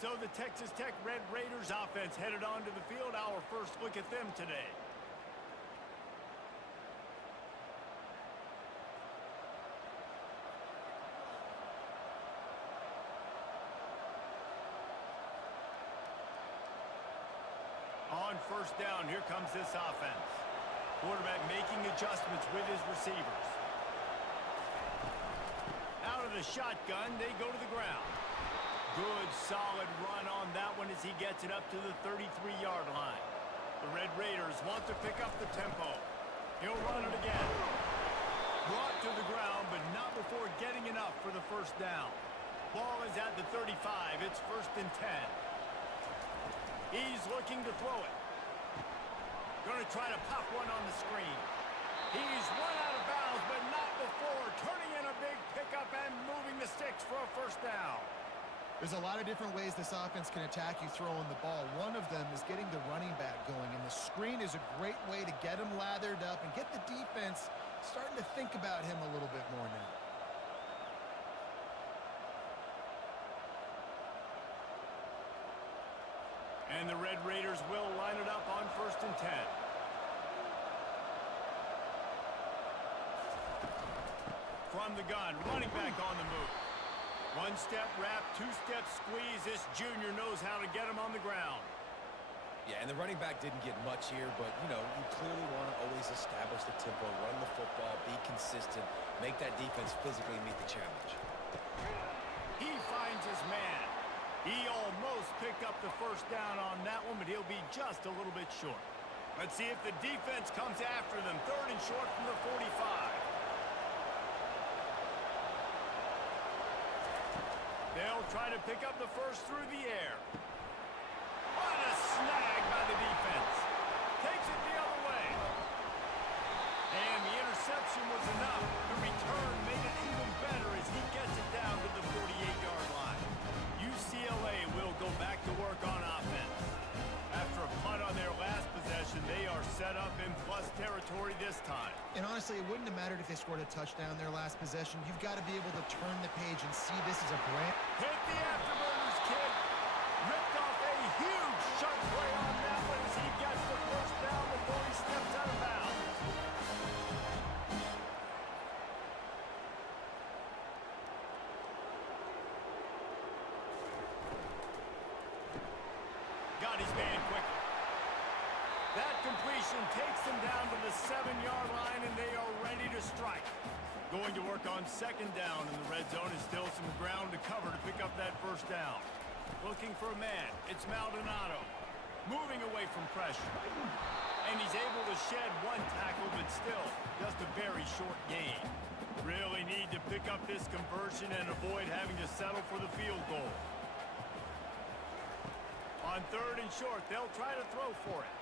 So the Texas Tech Red Raiders offense headed onto the field. Our first look at them today. On first down, here comes this offense. Quarterback making adjustments with his receivers. Out of the shotgun, they go to the ground. Good, solid run on that one as he gets it up to the 33-yard line. The Red Raiders want to pick up the tempo. He'll run it again. Brought to the ground, but not before getting enough for the first down. Ball is at the 35. It's 1st and 10. He's looking to throw it. Going to try to pop one on the screen. He's run out of bounds, but not before turning in a big pickup and moving the sticks for a first down. There's a lot of different ways this offense can attack you throwing the ball. One of them is getting the running back going, and the screen is a great way to get him lathered up and get the defense starting to think about him a little bit more now. And the Red Raiders will line it up on 1st and 10. From the gun, running back on the move. One-step wrap, two-step squeeze. This junior knows how to get him on the ground. Yeah, and the running back didn't get much here, but, you know, you clearly want to always establish the tempo, run the football, be consistent, make that defense physically meet the challenge. He finds his man. He almost picked up the first down on that one, but he'll be just a little bit short. Let's see if the defense comes after them. 3rd and short from the 45. They'll try to pick up the first through the air. What a snag by the defense. Takes it the other way. And the interception was enough. The return made it even better as he gets it down to the 48-yard line. UCLA will go back to work on offense. After a punt on their last possession, they are set up in plus territory this time. And honestly, it wouldn't have mattered if they scored a touchdown their last possession. You've got to be able to turn the page and see this as a brand. Hit the afterburners, kid. Ripped off a huge shot play on that one as he gets the first down before he steps out of bounds. Got his man quickly. That completion takes them down to the 7-yard line, and they are ready to strike. Going to work on 2nd down in the red zone is still some ground to cover to pick up that first down. Looking for a man. It's Maldonado. Moving away from pressure. And he's able to shed one tackle, but still just a very short gain. Really need to pick up this conversion and avoid having to settle for the field goal. On 3rd and short, they'll try to throw for it.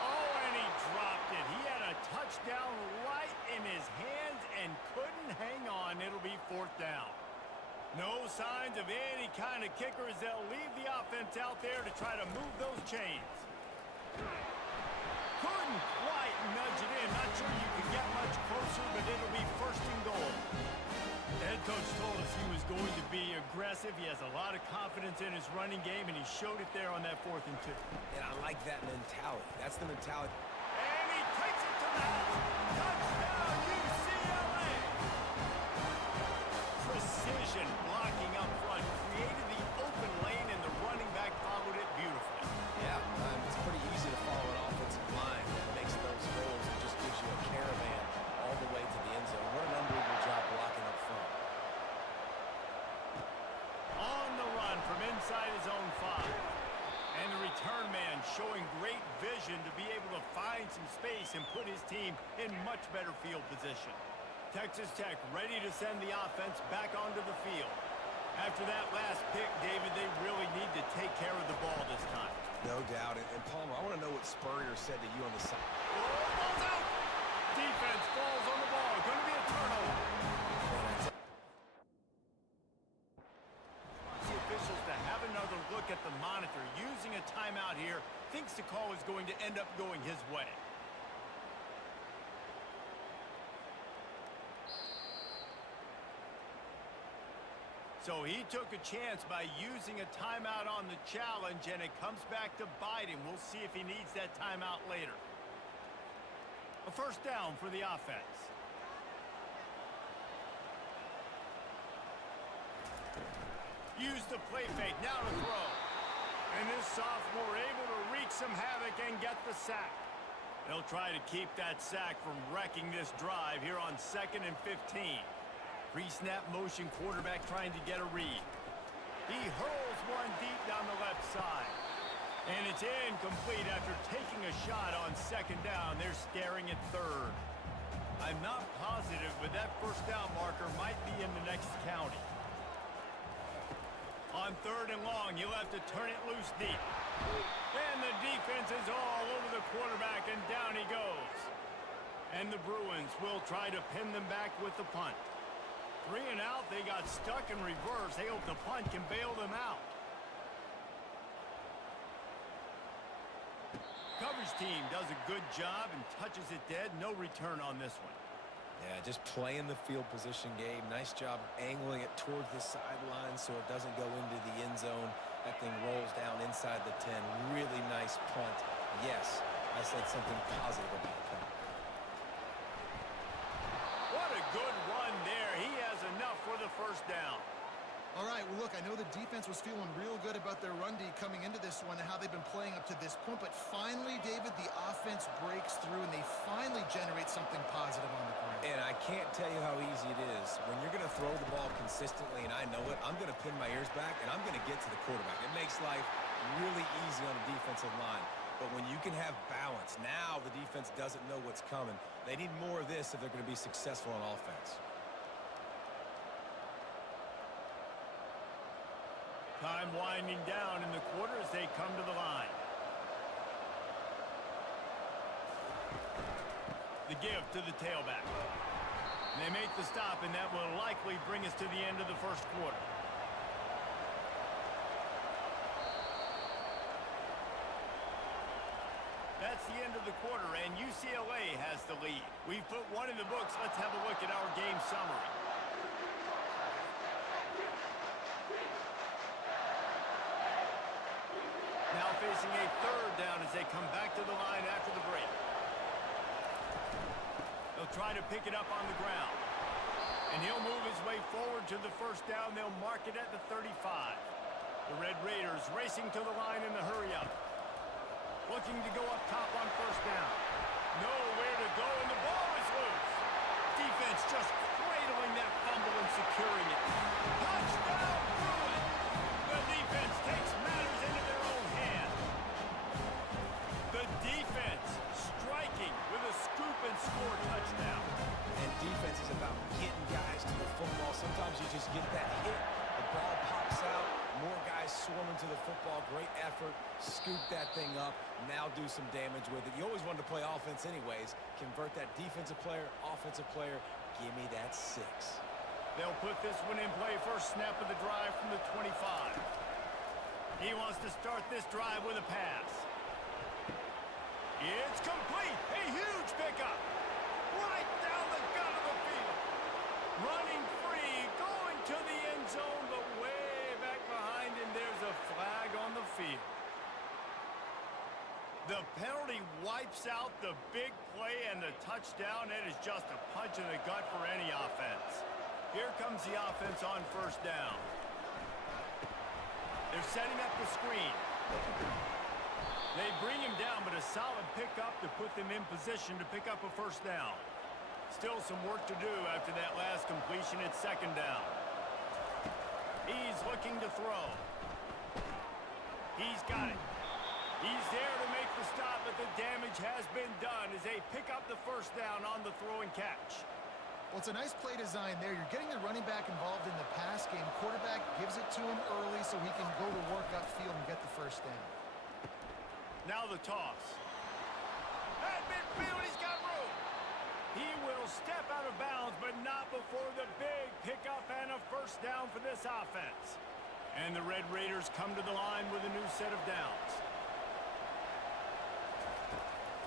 Oh, and he dropped it. He had a touchdown right in his hands and couldn't hang on. It'll be 4th down. No signs of any kind of kicker as they'll leave the offense out there to try to move those chains. Couldn't quite nudge it in. Not sure you could get much closer, but it'll be 1st and goal. The head coach told us he was going to be aggressive. He has a lot of confidence in his running game, and he showed it there on that 4th and 2. And I like that mentality. That's the mentality. And he takes it to the house. Touchdown, UCLA! Precision blocking up front created the open lane, and the running back followed it beautifully. Yeah, it's pretty easy to follow an offensive line that makes those holes and just gives you a caravan all the way to the end zone. What an unbelievable job blocking up front. On the run from inside his own 5. And the return man showing great vision to be able to find some space and put his team in much better field position. Texas Tech ready to send the offense back onto the field. After that last pick, David, they really need to take care of the ball this time. No doubt. And Palmer, I want to know what Spurrier said to you on the side. Oh, ball's out! Defense falls on the ball. Going to be a turnover. The officials to have another look at the monitor. Using a timeout here. Thinks the call is going to end up going his way. So he took a chance by using a timeout on the challenge, and it comes back to bite him. We'll see if he needs that timeout later. A 1st down for the offense. Use the play fake, now to throw. And this sophomore able to wreak some havoc and get the sack. They'll try to keep that sack from wrecking this drive here on 2nd and 15. Pre-snap motion quarterback trying to get a read. He hurls one deep down the left side. And it's incomplete after taking a shot on 2nd down. They're staring at 3rd. I'm not positive, but that 1st down marker might be in the next county. On 3rd and long, you'll have to turn it loose deep. And the defense is all over the quarterback, and down he goes. And the Bruins will try to pin them back with the punt. 3 and out, they got stuck in reverse. They hope the punt can bail them out. Coverage team does a good job and touches it dead. No return on this one. Yeah, just playing the field position game. Nice job angling it towards the sideline so it doesn't go into the end zone. That thing rolls down inside the 10. Really nice punt. Yes, I said something positive about the punt. What a good run there. He has enough for the 1st down. All right, well, look, I know the defense was feeling real good about their run D coming into this one and how they've been playing up to this point, but finally, David, the offense breaks through and they finally generate something positive on the ground. And I can't tell you how easy it is. When you're going to throw the ball consistently, and I know it, I'm going to pin my ears back, and I'm going to get to the quarterback. It makes life really easy on the defensive line. But when you can have balance, now the defense doesn't know what's coming. They need more of this if they're going to be successful on offense. Time winding down in the quarter as they come to the line. The give to the tailback. And they make the stop, and that will likely bring us to the end of the first quarter. That's the end of the quarter, and UCLA has the lead. We've put one in the books. Let's have a look at our game summary. Now facing a third down as they come back to the line after the break. They'll try to pick it up on the ground. And he'll move his way forward to the first down. They'll mark it at the 35. The Red Raiders racing to the line in the hurry-up. Looking to go up top on first down. Nowhere to go, and the ball is loose. Defense just cradling that fumble and securing it. Touchdown, Bruin! The defense takes matters into their own hands. The defense striking with a scoop and score touchdown. And defense is about getting guys to the football. Sometimes you just get that hit, the ball pops out, more guys swarming to the football. Great effort, scoop that thing up, now do some damage with it. You always wanted to play offense anyways. Convert that defensive player, offensive player, give me that 6. They'll put this one in play. First snap of the drive from the 25. He wants to start this drive with a pass. It's complete. A huge pickup. Right down the gut of the field. Running free, going to the end zone, but way back behind him, there's a flag on the field. The penalty wipes out the big play and the touchdown. It is just a punch in the gut for any offense. Here comes the offense on first down. They're setting up the screen. They bring him down, but a solid pickup to put them in position to pick up a first down. Still some work to do after that last completion. It's second down. He's looking to throw. He's got it. He's there to make the stop, but the damage has been done as they pick up the first down on the throw and catch. Well, it's a nice play design there. You're getting the running back involved in the pass game. Quarterback gives it to him early so he can go to work upfield and get the first down. Now the toss. At midfield, he's got room. He will step out of bounds, but not before the big pickup and a first down for this offense. And the Red Raiders come to the line with a new set of downs.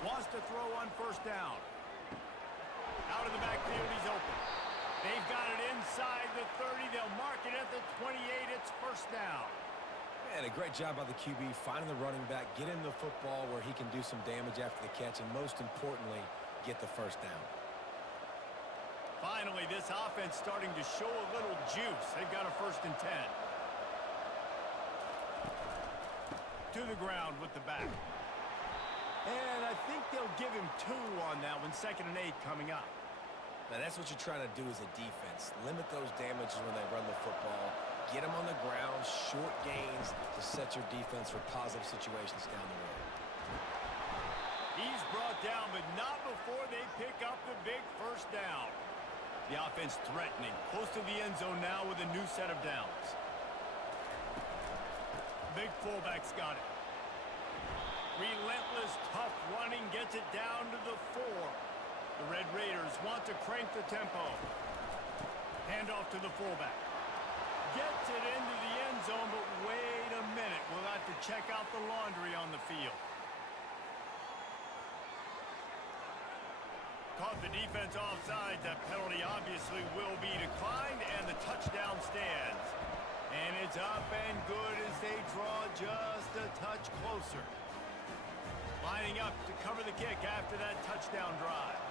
Wants to throw on first down. Out of the backfield, he's open. They've got it inside the 30. They'll mark it at the 28. It's first down. And a great job by the QB finding the running back, getting the football where he can do some damage after the catch, and most importantly, get the first down. Finally, this offense starting to show a little juice. They've got a 1st and 10. To the ground with the back. And I think they'll give him 2 on that one. 2nd and 8 coming up. Now that's what you're trying to do as a defense. Limit those damages when they run the football. Get them on the ground, short gains to set your defense for positive situations down the road. He's brought down, but not before they pick up the big first down. The offense threatening. Close to the end zone now with a new set of downs. Big fullback's got it. Relentless, tough running gets it down to the 4. The Red Raiders want to crank the tempo. Handoff to the fullback. Gets it into the end zone, but wait a minute. We'll have to check out the laundry on the field. Caught the defense offside. That penalty obviously will be declined, and the touchdown stands. And it's up and good as they draw just a touch closer. Lining up to cover the kick after that touchdown drive.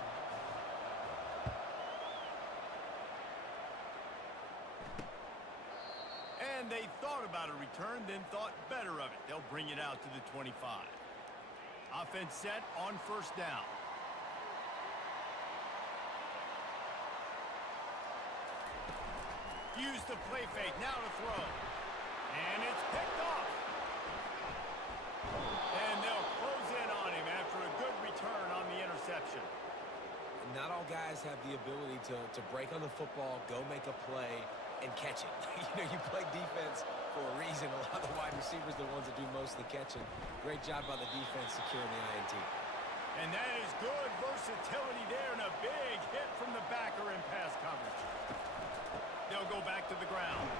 And they thought about a return, then thought better of it. They'll bring it out to the 25. Offense set on first down. Use the play fake, now to throw. And it's picked off. And they'll close in on him after a good return on the interception. Not all guys have the ability to break on the football, go make a play, and catch it. You play defense for a reason. A lot of the wide receivers are the ones that do most of the catching. Great job by the defense securing the INT. And that is good versatility there, and a big hit from the backer in pass coverage. They'll go back to the ground.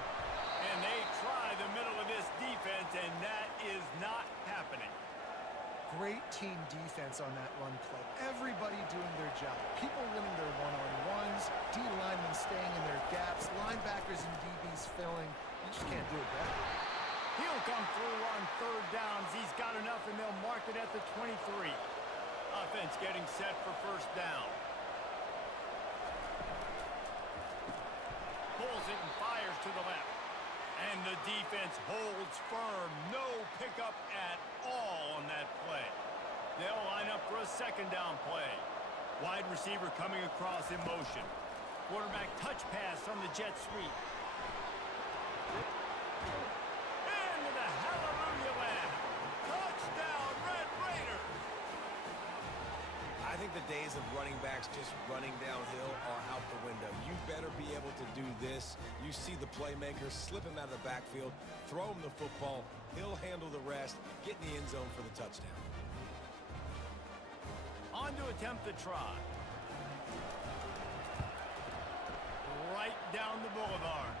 And they try the middle of this defense, and that is not happening. Great team defense on that run play. Everybody doing their job. People winning their one-on-ones, D linemen staying in their gaps, linebackers and DBs filling. You just can't do it better. He'll come through on third downs. He's got enough, and they'll mark it at the 23. Offense getting set for first down. Pulls it and fires to the left. And the defense holds firm. No pickup at all on that play. They'll line up for a second down play. Wide receiver coming across in motion. Quarterback touch pass on the jet sweep. Into the hallelujah land. Touchdown, Red Raiders. I think the days of running backs just running downhill are out the window. You better be able to do this. You see the playmaker, slip him out of the backfield, throw him the football. He'll handle the rest, get in the end zone for the touchdown. On to attempt the try. Right down the boulevard.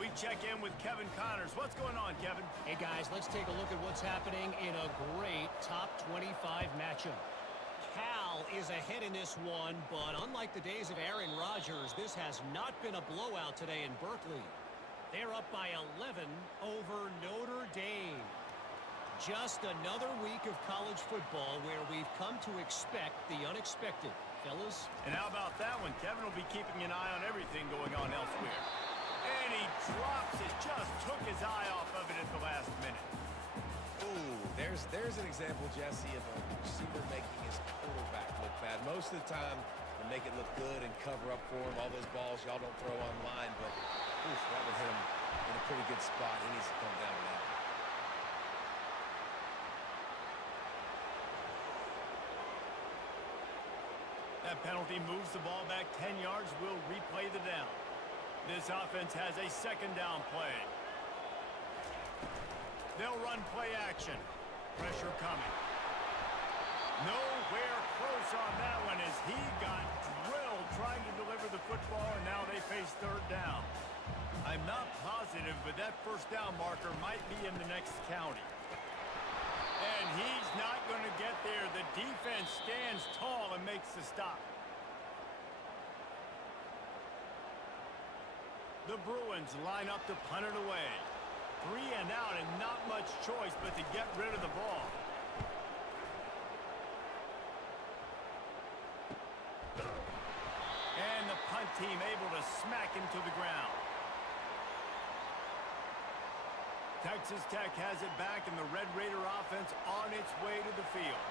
We check in with Kevin Connors. What's going on, Kevin? Hey, guys, let's take a look at what's happening in a great top 25 matchup. Cal is ahead in this one, but unlike the days of Aaron Rodgers, this has not been a blowout today in Berkeley. They're up by 11 over Notre Dame. Just another week of college football where we've come to expect the unexpected. Fellas? And how about that one? Kevin will be keeping an eye on everything going on elsewhere. And he drops it, just took his eye off of it at the last minute. Ooh, there's an example, Jesse, of a receiver making his quarterback look bad. Most of the time, they make it look good and cover up for him. All those balls y'all don't throw online, but oof, that would hit him in a pretty good spot. He needs to come down with that. That penalty moves the ball back 10 yards. We'll replay the down. This offense has a second down play. They'll run play action. Pressure coming. Nowhere close on that one as he got drilled trying to deliver the football, and now they face third down. I'm not positive, but that first down marker might be in the next county. And he's not going to get there. The defense stands tall and makes the stop. The Bruins line up to punt it away. 3 and out and not much choice but to get rid of the ball. And the punt team able to smack him to the ground. Texas Tech has it back, and the Red Raider offense on its way to the field.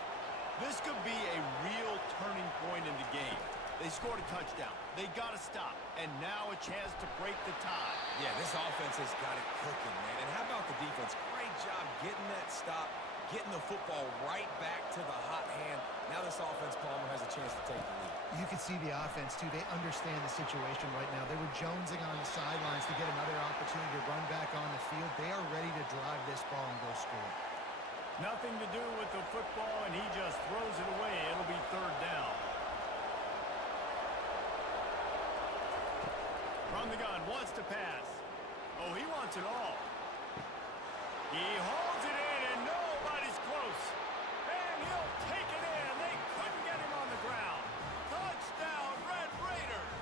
This could be a real turning point in the game. They scored a touchdown. They got to stop, and now a chance to break the tie. Yeah, this offense has got it cooking, man. And how about the defense? Great job getting that stop, getting the football right back to the hot hand. Now this offense, Palmer, has a chance to take the lead. You can see the offense, too. They understand the situation right now. They were jonesing on the sidelines to get another opportunity to run back on the field. They are ready to drive this ball and go score. Nothing to do with the football, and he just throws it away. It'll be third down. From the gun, wants to pass. Oh, he wants it all. He holds it in, and nobody's close. And he'll take it in. They couldn't get him on the ground. Touchdown, Red Raiders.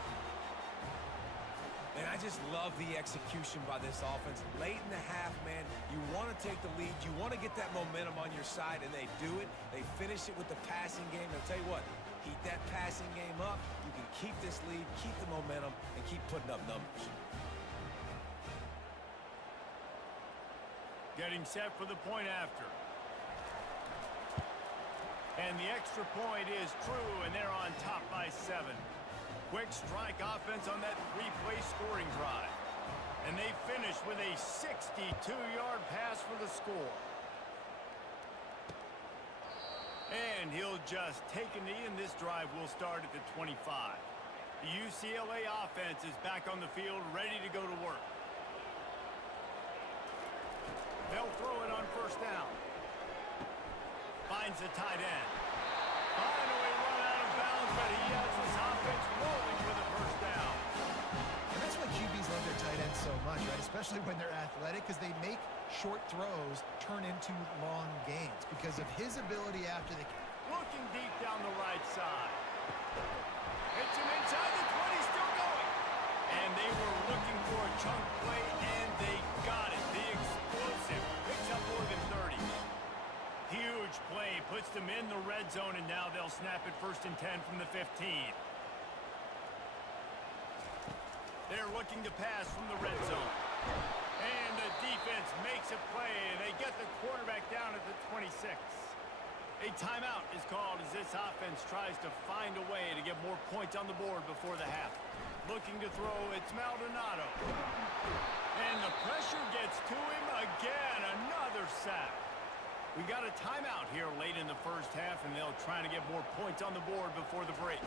And I just love the execution by this offense. Late in the half, man, you want to take the lead. You want to get that momentum on your side, and they do it. They finish it with the passing game. I'll tell you what, keep that passing game up. You can keep this lead, keep the momentum, and keep putting up numbers. Getting set for the point after. And the extra point is true, and they're on top by 7. Quick strike offense on that 3-play scoring drive. And they finish with a 62-yard pass for the score. And he'll just take a knee, and this drive will start at the 25. The UCLA offense is back on the field, ready to go to work. They'll throw it on first down. Finds the tight end. Finally run out of bounds, but he has this offense rolling with a first down. And that's why QBs love their tight ends so much, right? Especially when they're athletic, because they make short throws turn into long gains because of his ability after the... Looking deep down the right side. Hits him inside the 20, still going. And they were looking for a chunk play, and they got it. The explosive picks up more than 30. Huge play, puts them in the red zone, and now they'll snap it 1st and 10 from the 15. They're looking to pass from the red zone. And the defense makes a play, and they get the quarterback down at the 26. A timeout is called as this offense tries to find a way to get more points on the board before the half. Looking to throw, it's Maldonado. And the pressure gets to him again, another sack. We got a timeout here late in the first half, and they'll try to get more points on the board before the break.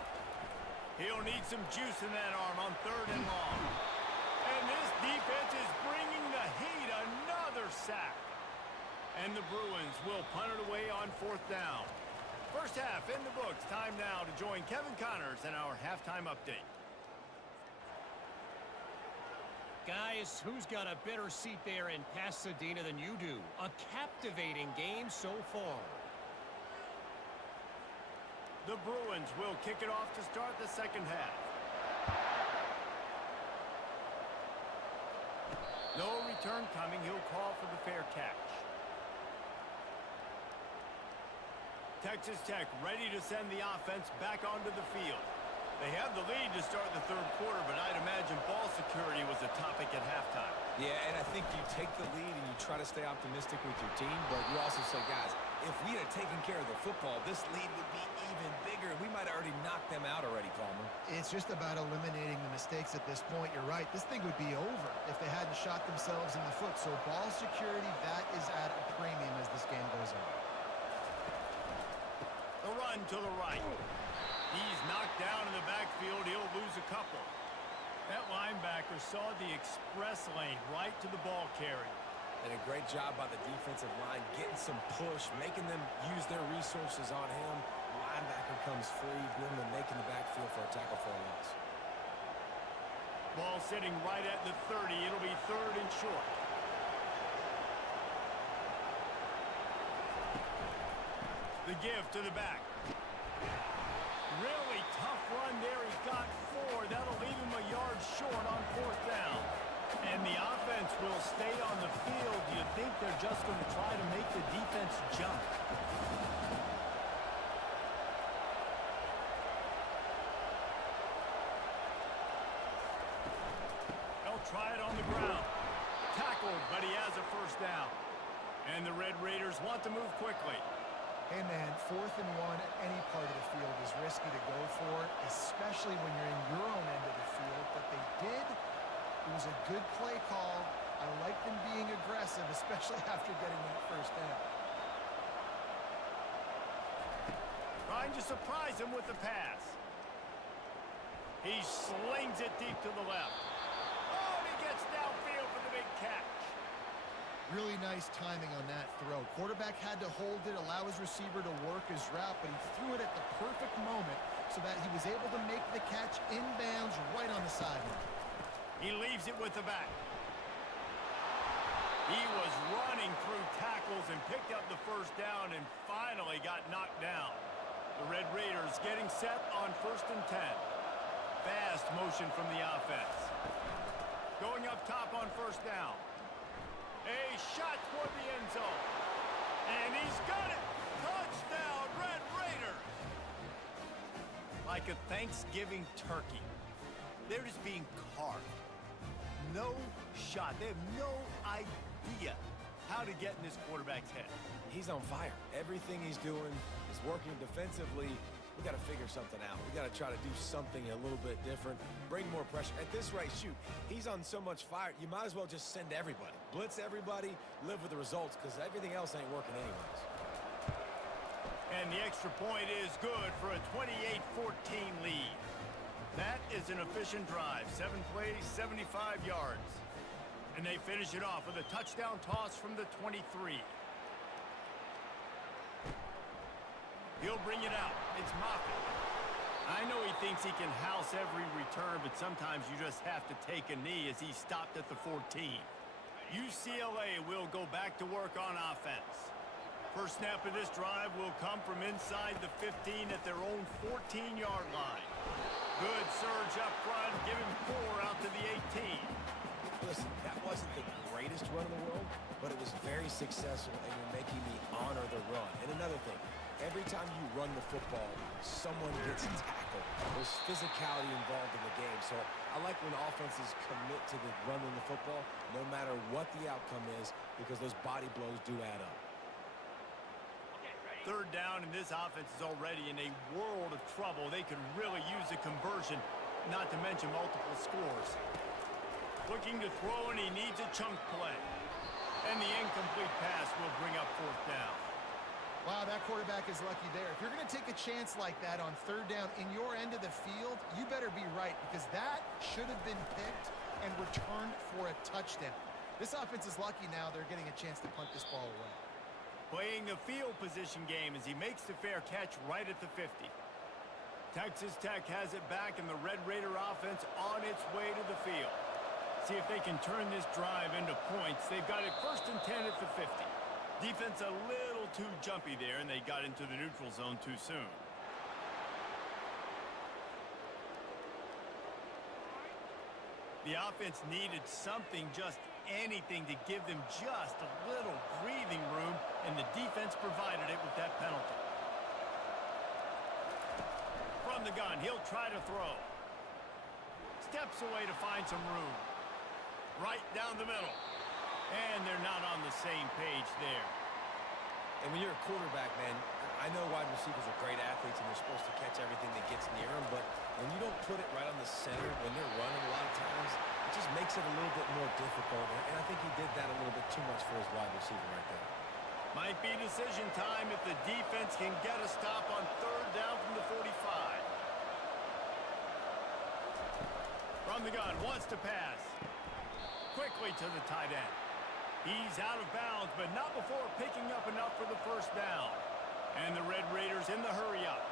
He'll need some juice in that arm on 3rd and long. And this defense is bringing the heat, another sack. And the Bruins will punt it away on 4th down. First half in the books. Time now to join Kevin Connors in our halftime update. Guys, who's got a better seat there in Pasadena than you do? A captivating game so far. The Bruins will kick it off to start the second half. No return coming. He'll call for the fair catch. Texas Tech ready to send the offense back onto the field. They have the lead to start the 3rd quarter, but I'd imagine ball security was a topic at halftime. Yeah, and I think you take the lead and you try to stay optimistic with your team, but you also say, guys, if we had taken care of the football, this lead would be even bigger. We might have already knocked them out already, Palmer. It's just about eliminating the mistakes at this point. You're right. This thing would be over if they hadn't shot themselves in the foot. So ball security, that is at a premium as this game goes on. The run to the right. He's knocked down in the backfield. He'll lose a couple. That linebacker saw the express lane right to the ball carrier. And a great job by the defensive line, getting some push, making them use their resources on him. Linebacker comes free, Grimlin making the backfield for a tackle for a loss. Ball sitting right at the 30. It'll be 3rd and short. The give to the back. Really tough run there. He got 4. That'll leave him a yard short on 4th down. And the offense will stay on the field. You think they're just going to try to make the defense jump. They'll try it on the ground. Tackled, but he has a first down. And the Red Raiders want to move quickly. Hey, man, 4th and 1 at any part of the field is risky to go for, especially when you're in your own end of the field. But they did. It was a good play call. I like them being aggressive, especially after getting that first down. Trying to surprise him with the pass. He slings it deep to the left. Oh, and he gets downfield for the big catch. Really nice timing on that throw. Quarterback had to hold it, allow his receiver to work his route, but he threw it at the perfect moment so that he was able to make the catch inbounds right on the sideline. He leaves it with the back. He was running through tackles and picked up the first down and finally got knocked down. The Red Raiders getting set on 1st and 10. Fast motion from the offense. Going up top on 1st down. A shot toward the end zone. And he's got it! Touchdown, Red Raiders! Like a Thanksgiving turkey. They're just being carved. No shot. They have no idea how to get in this quarterback's head. He's on fire. Everything he's doing is working defensively. We got to figure something out. We got to try to do something a little bit different, bring more pressure. At this rate, shoot, he's on so much fire, you might as well just send everybody. Blitz everybody, live with the results, because everything else ain't working anyways. And the extra point is good for a 28-14 lead. That is an efficient drive. 7 plays, 75 yards. And they finish it off with a touchdown toss from the 23. He'll bring it out. It's Moffitt. I know he thinks he can house every return, but sometimes you just have to take a knee as he stopped at the 14. UCLA will go back to work on offense. First snap of this drive will come from inside the 15 at their own 14-yard line. Good surge up front, give him 4 out to the 18. Listen, that wasn't the greatest run in the world, but it was very successful, and you're making me honor the run. And another thing, every time you run the football, someone gets tackled. There's physicality involved in the game. So I like when offenses commit to the running the football, no matter what the outcome is, because those body blows do add up. Third down, and this offense is already in a world of trouble. They could really use a conversion, not to mention multiple scores. Looking to throw, and he needs a chunk play. And the incomplete pass will bring up 4th down. Wow, that quarterback is lucky there. If you're going to take a chance like that on 3rd down in your end of the field, you better be right, because that should have been picked and returned for a touchdown. This offense is lucky now they're getting a chance to punt this ball away. Playing the field position game as he makes the fair catch right at the 50. Texas Tech has it back, and the Red Raider offense on its way to the field. See if they can turn this drive into points. They've got it 1st and 10 at the 50. Defense a little too jumpy there, and they got into the neutral zone too soon. The offense needed something, just anything, to give them just a little breathing room, and the defense provided it with that penalty. From the gun, he'll try to throw. Steps away to find some room. Right down the middle. And they're not on the same page there. And when you're a quarterback, man, I know wide receivers are great athletes and they're supposed to catch everything that gets near them, but when you don't put it right on the center, when they're running a lot of times, it just makes it a little bit more difficult. And I think he did that a little bit too much for his wide receiver right there. Might be decision time if the defense can get a stop on 3rd down from the 45. From the gun, wants to pass. Quickly to the tight end. He's out of bounds, but not before picking up enough for the 1st down. And the Red Raiders in the hurry up.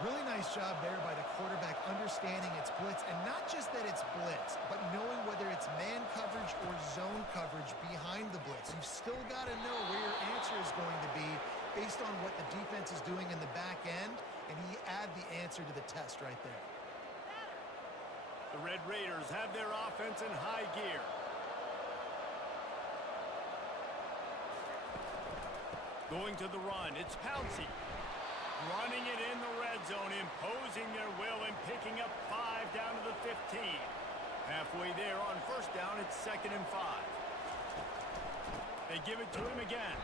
Really nice job there by the quarterback understanding it's blitz, and not just that it's blitz, but knowing whether it's man coverage or zone coverage behind the blitz. You've still got to know where your answer is going to be based on what the defense is doing in the back end, and he add the answer to the test right there. The Red Raiders have their offense in high gear. Going to the run, it's Pouncey. Running it in the red zone, imposing their will and picking up 5 down to the 15. Halfway there on 1st down, it's 2nd and 5. They give it to him again.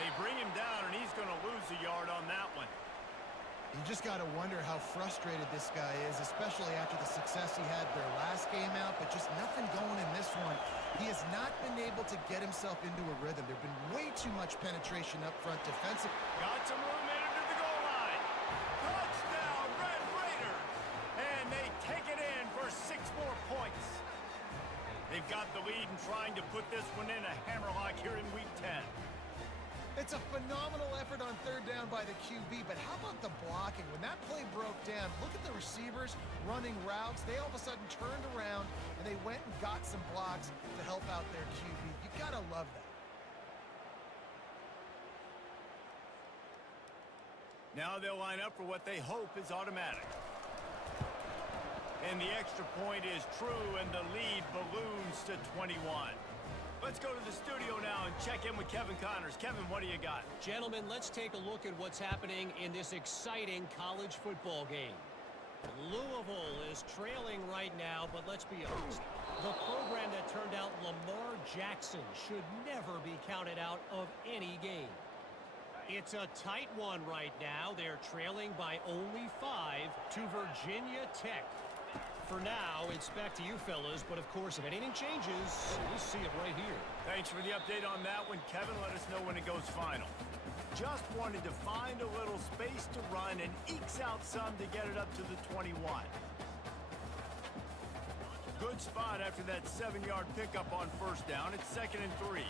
They bring him down, and he's going to lose a yard on that one. You just got to wonder how frustrated this guy is, especially after the success he had their last game out, but just nothing going in this one. He has not been able to get himself into a rhythm. There's been way too much penetration up front defensive. Got some room in it to the goal line. Touchdown, Red Raiders! And they take it in for 6 more points. They've got the lead and trying to put this one in a hammerlock here in Week 10. It's a phenomenal effort on 3rd down by the QB, but how about the blocking? When that play broke down, look at the receivers running routes. They all of a sudden turned around, and they went and got some blocks to help out their QB. You got to love that. Now they'll line up for what they hope is automatic. And the extra point is true, and the lead balloons to 21. Let's go to the studio now and check in with Kevin Connors. Kevin, what do you got? Gentlemen, let's take a look at what's happening in this exciting college football game. Louisville is trailing right now, but let's be honest. The program that turned out Lamar Jackson should never be counted out of any game. It's a tight one right now. They're trailing by only 5 to Virginia Tech. For now, it's back to you fellas, but of course, if anything changes, we'll see it right here. Thanks for the update on that one, Kevin. Let us know when it goes final. Just wanted to find a little space to run and ekes out some to get it up to the 21. Good spot after that 7-yard pickup on first down. It's 2nd and 3.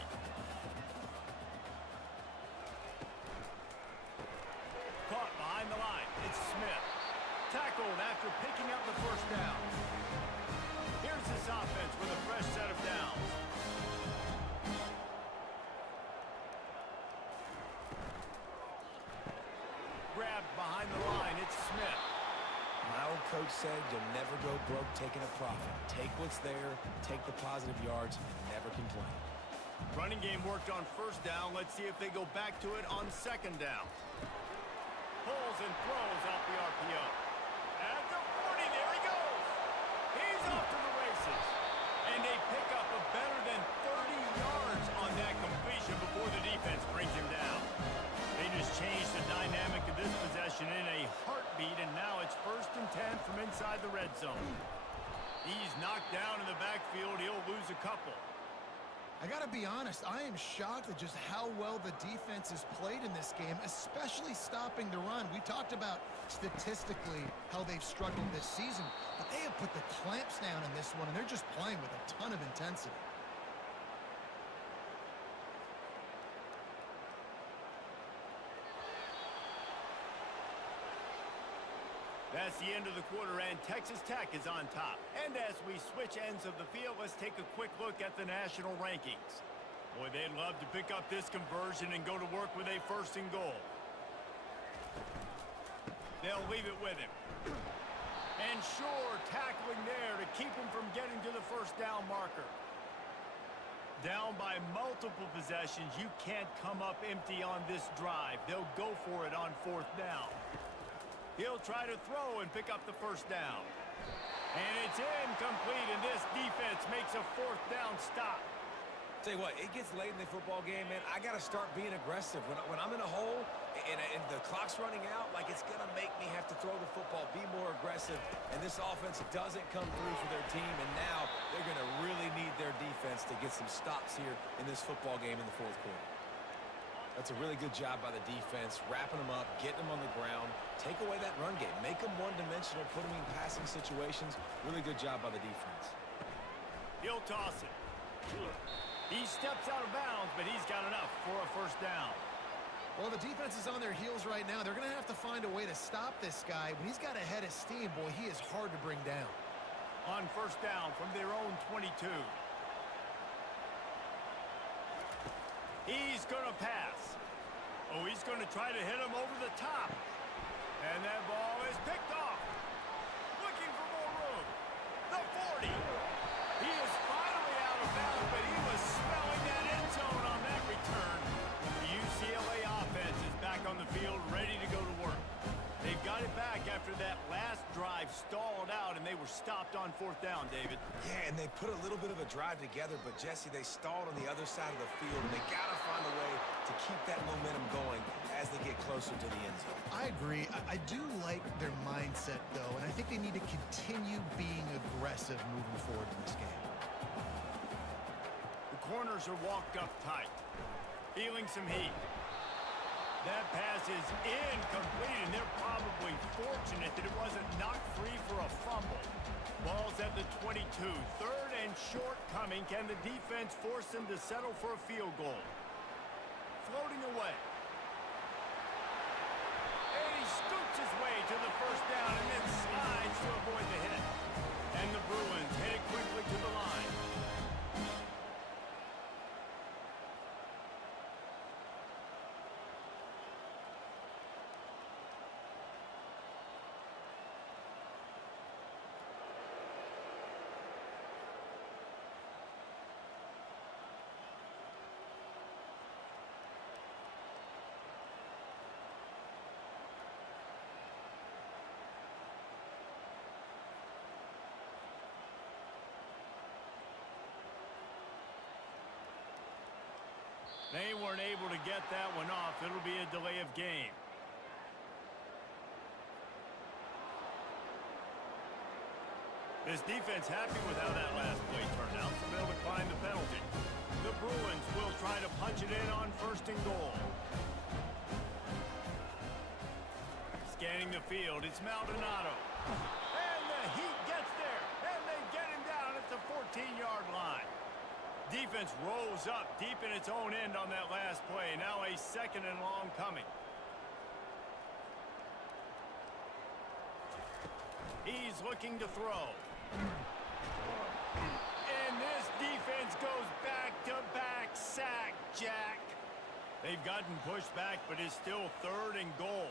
Caught behind the line. It's Smith. Tackled after picking up the first down. Here's this offense with a fresh set of downs. Grabbed behind the line. It's Smith. My old coach said you'll never go broke taking a profit. Take what's there, take the positive yards, and never complain. Running game worked on first down. Let's see if they go back to it on second down. Pulls and throws out the RPO. At the 40, there he goes. He's off to the races. And they pick up a better than 30 yards on that completion before the defense brings him down. They just changed the dynamic of this possession in a heartbeat, and now it's 1st and 10 from inside the red zone. He's knocked down in the backfield. He'll lose a couple. I gotta be honest, I am shocked at just how well the defense has played in this game, especially stopping the run. We talked about statistically how they've struggled this season, but they have put the clamps down in this one, and they're just playing with a ton of intensity. That's the end of the quarter, and Texas Tech is on top. And as we switch ends of the field, let's take a quick look at the national rankings. Boy, they'd love to pick up this conversion and go to work with a 1st and goal. They'll leave it with him. And sure, tackling there to keep him from getting to the first down marker. Down by multiple possessions, you can't come up empty on this drive. They'll go for it on 4th down. He'll try to throw and pick up the first down. And it's incomplete, and this defense makes a 4th down stop. Tell you what, it gets late in the football game, man. I got to start being aggressive. When I'm in a hole and the clock's running out, like, it's going to make me have to throw the football, be more aggressive. And this offense doesn't come through for their team, and now they're going to really need their defense to get some stops here in this football game in the 4th quarter. That's a really good job by the defense, wrapping them up, getting them on the ground, take away that run game, make them one-dimensional, put them in passing situations. Really good job by the defense. He'll toss it. He steps out of bounds, but he's got enough for a 1st down. Well, the defense is on their heels right now. They're going to have to find a way to stop this guy. When he's got a head of steam, boy, he is hard to bring down. On 1st down from their own 22. He's going to pass. Oh, he's going to try to hit him over the top. And that ball is picked off. Looking for more room. The 40. He is finally out of bounds, but he was smelling that end zone on that return. The UCLA offense is back on the field, ready to go to work. They've got it back after that last drive stalled out, and they were stopped on 4th down, David. Yeah, and they put a little bit of a drive together, but, Jesse, they stalled on the other side of the field, and they got to find a way to keep that momentum going as they get closer to the end zone. I agree. I do like their mindset, though, and I think they need to continue being aggressive moving forward in this game. The corners are walked up tight, feeling some heat. That pass is incomplete, and they're probably fortunate that it wasn't knocked free for a fumble. Ball's at the 22. 3rd and short coming. Can the defense force them to settle for a field goal? Floating away. And he scoots his way to the first down and then slides to avoid the hit. And the Bruins headed quickly to the line. They weren't able to get that one off. It'll be a delay of game. This defense happy with how that last play turned out, so they'll decline the penalty. The Bruins will try to punch it in on 1st and goal. Scanning the field, it's Maldonado. And the Heat gets there, and they get him down at the 14-yard line. Defense rolls up deep in its own end on that last play. Now a 2nd and long coming. He's looking to throw. And this defense goes back-to-back sack, Jack. They've gotten pushed back, but it's still 3rd and goal.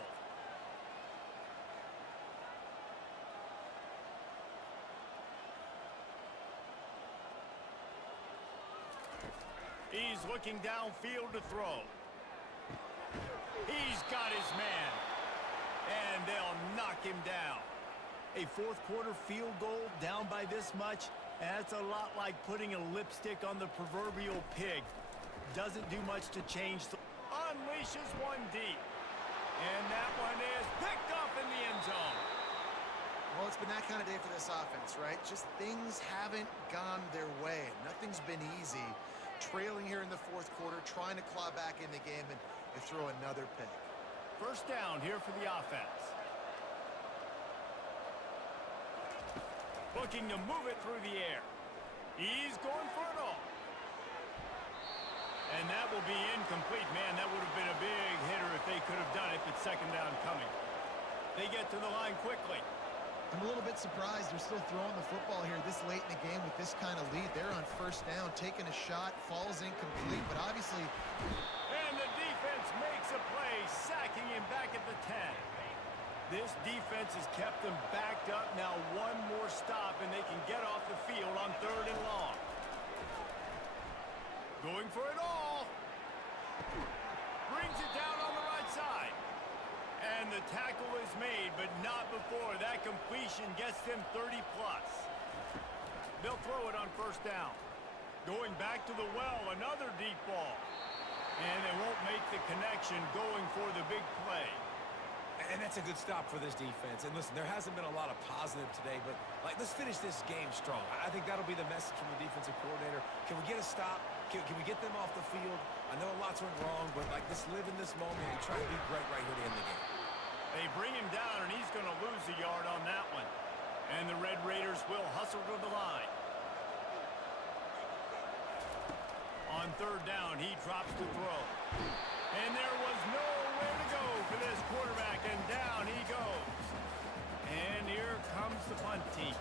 He's looking downfield to throw. He's got his man. And they'll knock him down. A 4th quarter field goal down by this much, that's a lot like putting a lipstick on the proverbial pig. Doesn't do much to change. Unleashes one deep. And that one is picked off in the end zone. Well, it's been that kind of day for this offense, right? Just things haven't gone their way. Nothing's been easy. Trailing here in the 4th quarter, trying to claw back in the game and throw another pick. 1st down here for the offense. Looking to move it through the air. He's going for it all. And that will be incomplete. Man, that would have been a big hitter if they could have done it, but 2nd down coming. They get to the line quickly. I'm a little bit surprised they're still throwing the football here this late in the game with this kind of lead. They're on 1st down, taking a shot, falls incomplete, but obviously... And the defense makes a play, sacking him back at the 10. This defense has kept them backed up. Now one more stop, and they can get off the field on 3rd and long. Going for it all. Brings it down on the right side. And the tackle is made, but not before that completion gets them 30-plus. They'll throw it on 1st down. Going back to the well, another deep ball. And they won't make the connection, going for the big play. And that's a good stop for this defense. And listen, there hasn't been a lot of positive today, but let's finish this game strong. I think that'll be the message from the defensive coordinator. Can we get a stop? Can we get them off the field? I know lots went wrong, but let's live in this moment and try to be great right here to end the game. They bring him down, and he's going to lose a yard on that one. And the Red Raiders will hustle to the line. On 3rd down, he drops to throw. And there was nowhere to go for this quarterback, and down he goes. And here comes the punt team.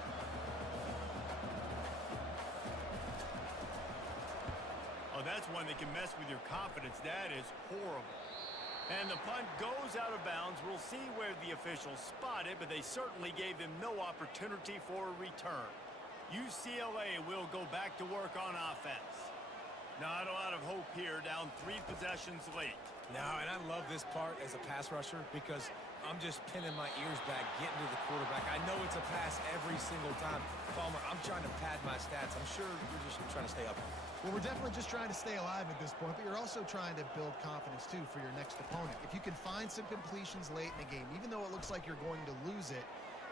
Oh, that's one that can mess with your confidence. That is horrible. And the punt goes out of bounds. We'll see where the officials spot it, but they certainly gave him no opportunity for a return. UCLA will go back to work on offense. Not a lot of hope here, down 3 possessions late. No, and I love this part as a pass rusher because I'm just pinning my ears back, getting to the quarterback. I know it's a pass every single time. Palmer, I'm trying to pad my stats. I'm sure you're just trying to stay up. Well, we're definitely just trying to stay alive at this point, but you're also trying to build confidence, too, for your next opponent. If you can find some completions late in the game, even though it looks like you're going to lose it,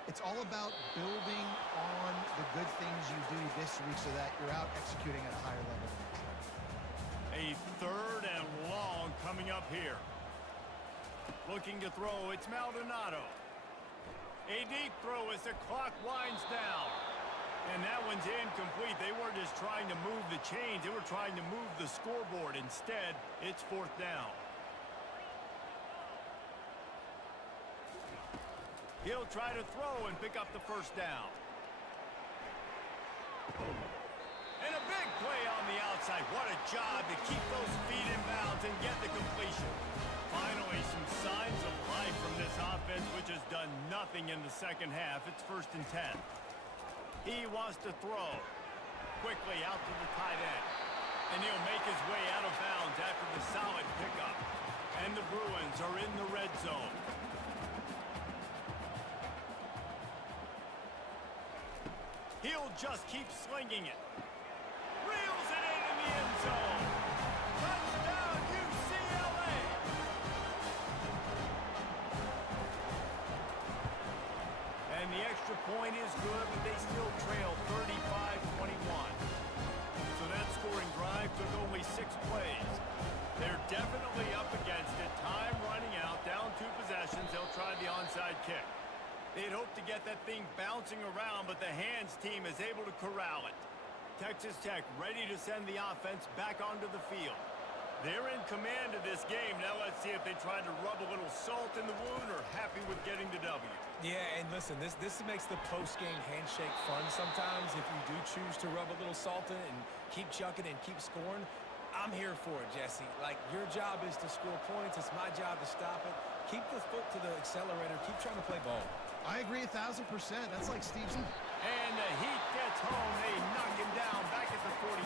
it's all about building on the good things you do this week so that you're out executing at a higher level than next. A 3rd and long coming up here. Looking to throw, it's Maldonado. A deep throw as the clock winds down. And that one's incomplete. They weren't just trying to move the chains. They were trying to move the scoreboard. Instead, it's 4th down. He'll try to throw and pick up the 1st down. And a big play on the outside. What a job to keep those feet in bounds and get the completion. Finally, some signs of life from this offense, which has done nothing in the 2nd half. It's 1st and 10. He wants to throw. Quickly out to the tight end. And he'll make his way out of bounds after the solid pickup. And the Bruins are in the red zone. He'll just keep slinging it. Reels it in the end zone. Touchdown, point is good, but they still trail 35-21. So that scoring drive took only 6 plays. They're definitely up against it. Time running out, down 2 possessions. They'll try the onside kick. They'd hoped to get that thing bouncing around, but the hands team is able to corral it. Texas Tech ready to send the offense back onto the field. They're in command of this game. Now let's see if they try to rub a little salt in the wound or happy with getting the W. Yeah, and listen, this makes the post-game handshake fun sometimes if you do choose to rub a little salt in it and keep chucking and keep scoring. I'm here for it, Jesse. Like, your job is to score points. It's my job to stop it. Keep the foot to the accelerator. Keep trying to play ball. I agree 1,000%. That's like Steve's. And the Heat gets home. They knock him down back at the 45.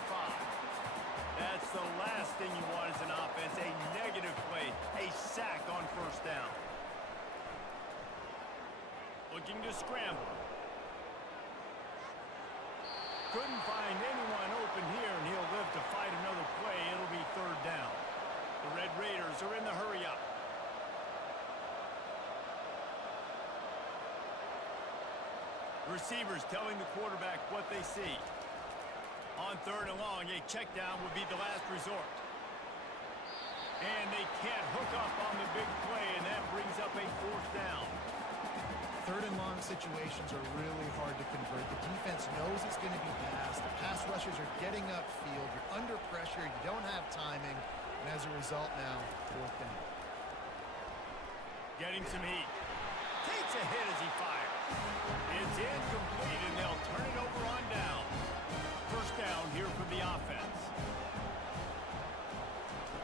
That's the last thing you want as an offense, a negative play, a sack on first down. Looking to scramble. Couldn't find anyone open here, and he'll live to fight another play. It'll be third down. The Red Raiders are in the hurry-up. Receivers telling the quarterback what they see. On third and long, a check down would be the last resort. And they can't hook up on the big play, and that brings up a fourth down. Third and long situations are really hard to convert. The defense knows it's going to be passed. The pass rushers are getting upfield. You're under pressure. You don't have timing. And as a result now, fourth down. Getting some heat. Takes a hit as he fires. It's incomplete, and they'll turn it over on down. First down here for the offense.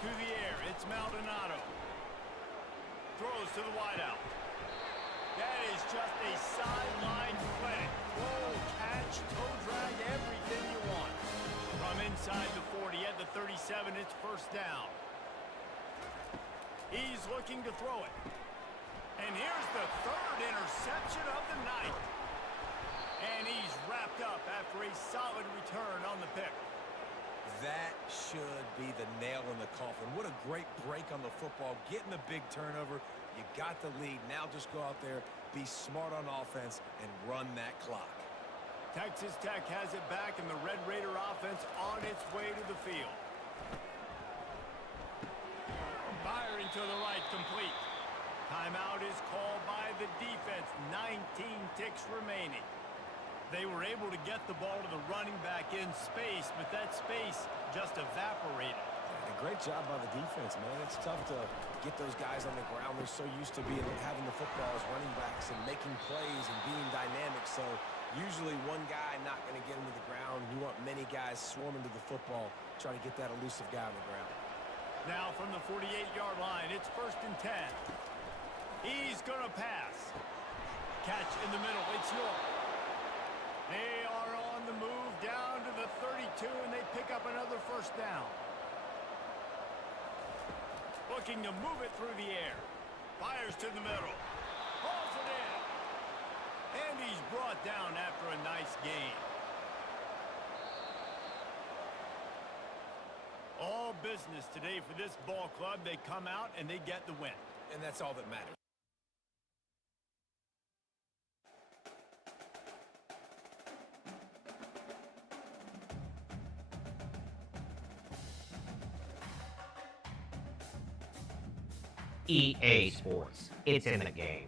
To the air, it's Maldonado. Throws to the wideout. That is just a sideline play. Throw, catch, toe drag, everything you want. From inside the 40 at the 37, it's first down. He's looking to throw it. And here's the third interception of the night. And he's wrapped up after a solid return on the pick. That should be the nail in the coffin. What a great break on the football. Getting the big turnover. You got the lead. Now just go out there, be smart on offense, and run that clock. Texas Tech has it back, and the Red Raider offense on its way to the field. Firing to the right, complete. Timeout is called by the defense. 19 ticks remaining. They were able to get the ball to the running back in space, but that space just evaporated. A great job by the defense, man. It's tough to get those guys on the ground. They're so used to having the football as running backs and making plays and being dynamic. So usually one guy not going to get him to the ground. You want many guys swarming to the football, trying to get that elusive guy on the ground. Now from the 48-yard line, it's first and 10. He's going to pass. Catch in the middle. It's York. They are on the move down to the 32, and they pick up another first down. Looking to move it through the air. Fires to the middle. Hauls it in. And he's brought down after a nice gain. All business today for this ball club. They come out and they get the win. And that's all that matters. EA Sports. It's in the game.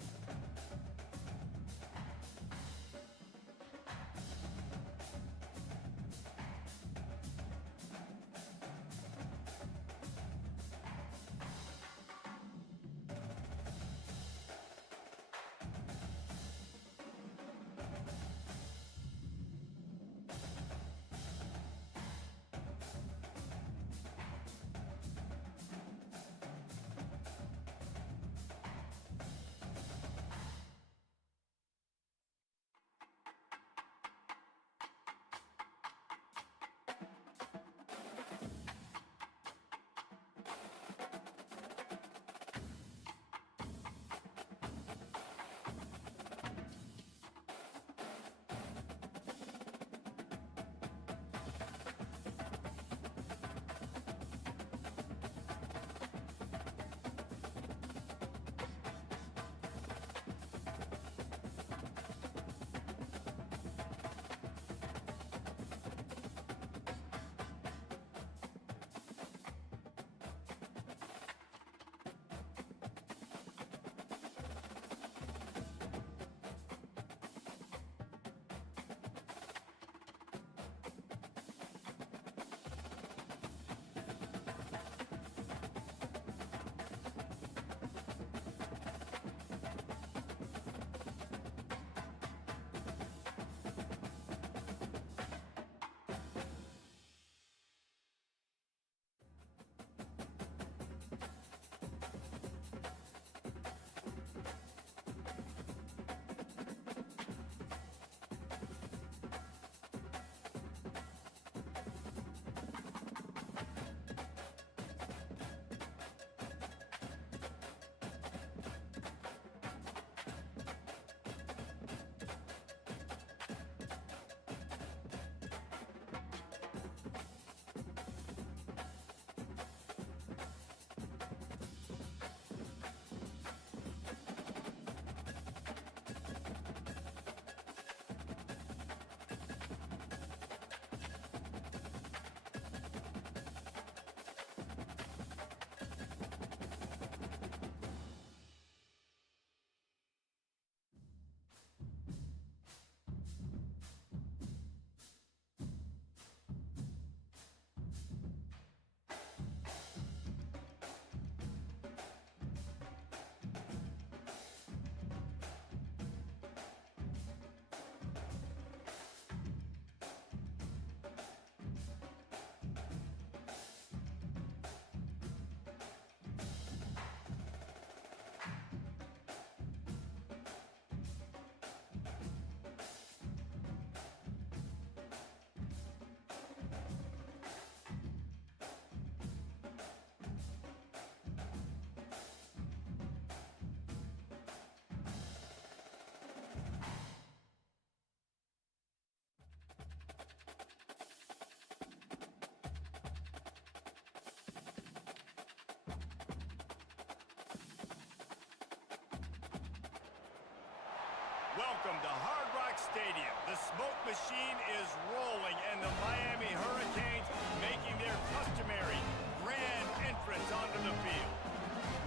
welcome to Hard Rock Stadium. The smoke machine is rolling, and the Miami Hurricanes making their customary grand entrance onto the field.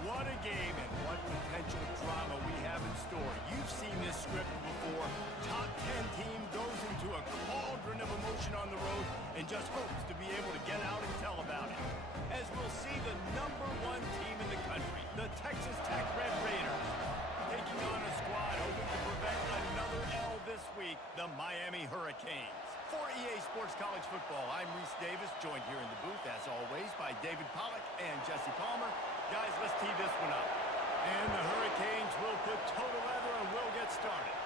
What a game and what potential drama we have in store. You've seen this script before. Top 10 team goes into a cauldron of emotion on the road and just hopes to be able to get out and tell about it. As we'll see the #1 team in the country, the Texas Tech Red Raiders, taking on a squad hoping to prevent another L this week, the Miami Hurricanes. For EA Sports College Football, I'm Reese Davis, joined here in the booth, as always, by David Pollack and Jesse Palmer. Guys, let's tee this one up. And the Hurricanes will put toe to leather and will get started.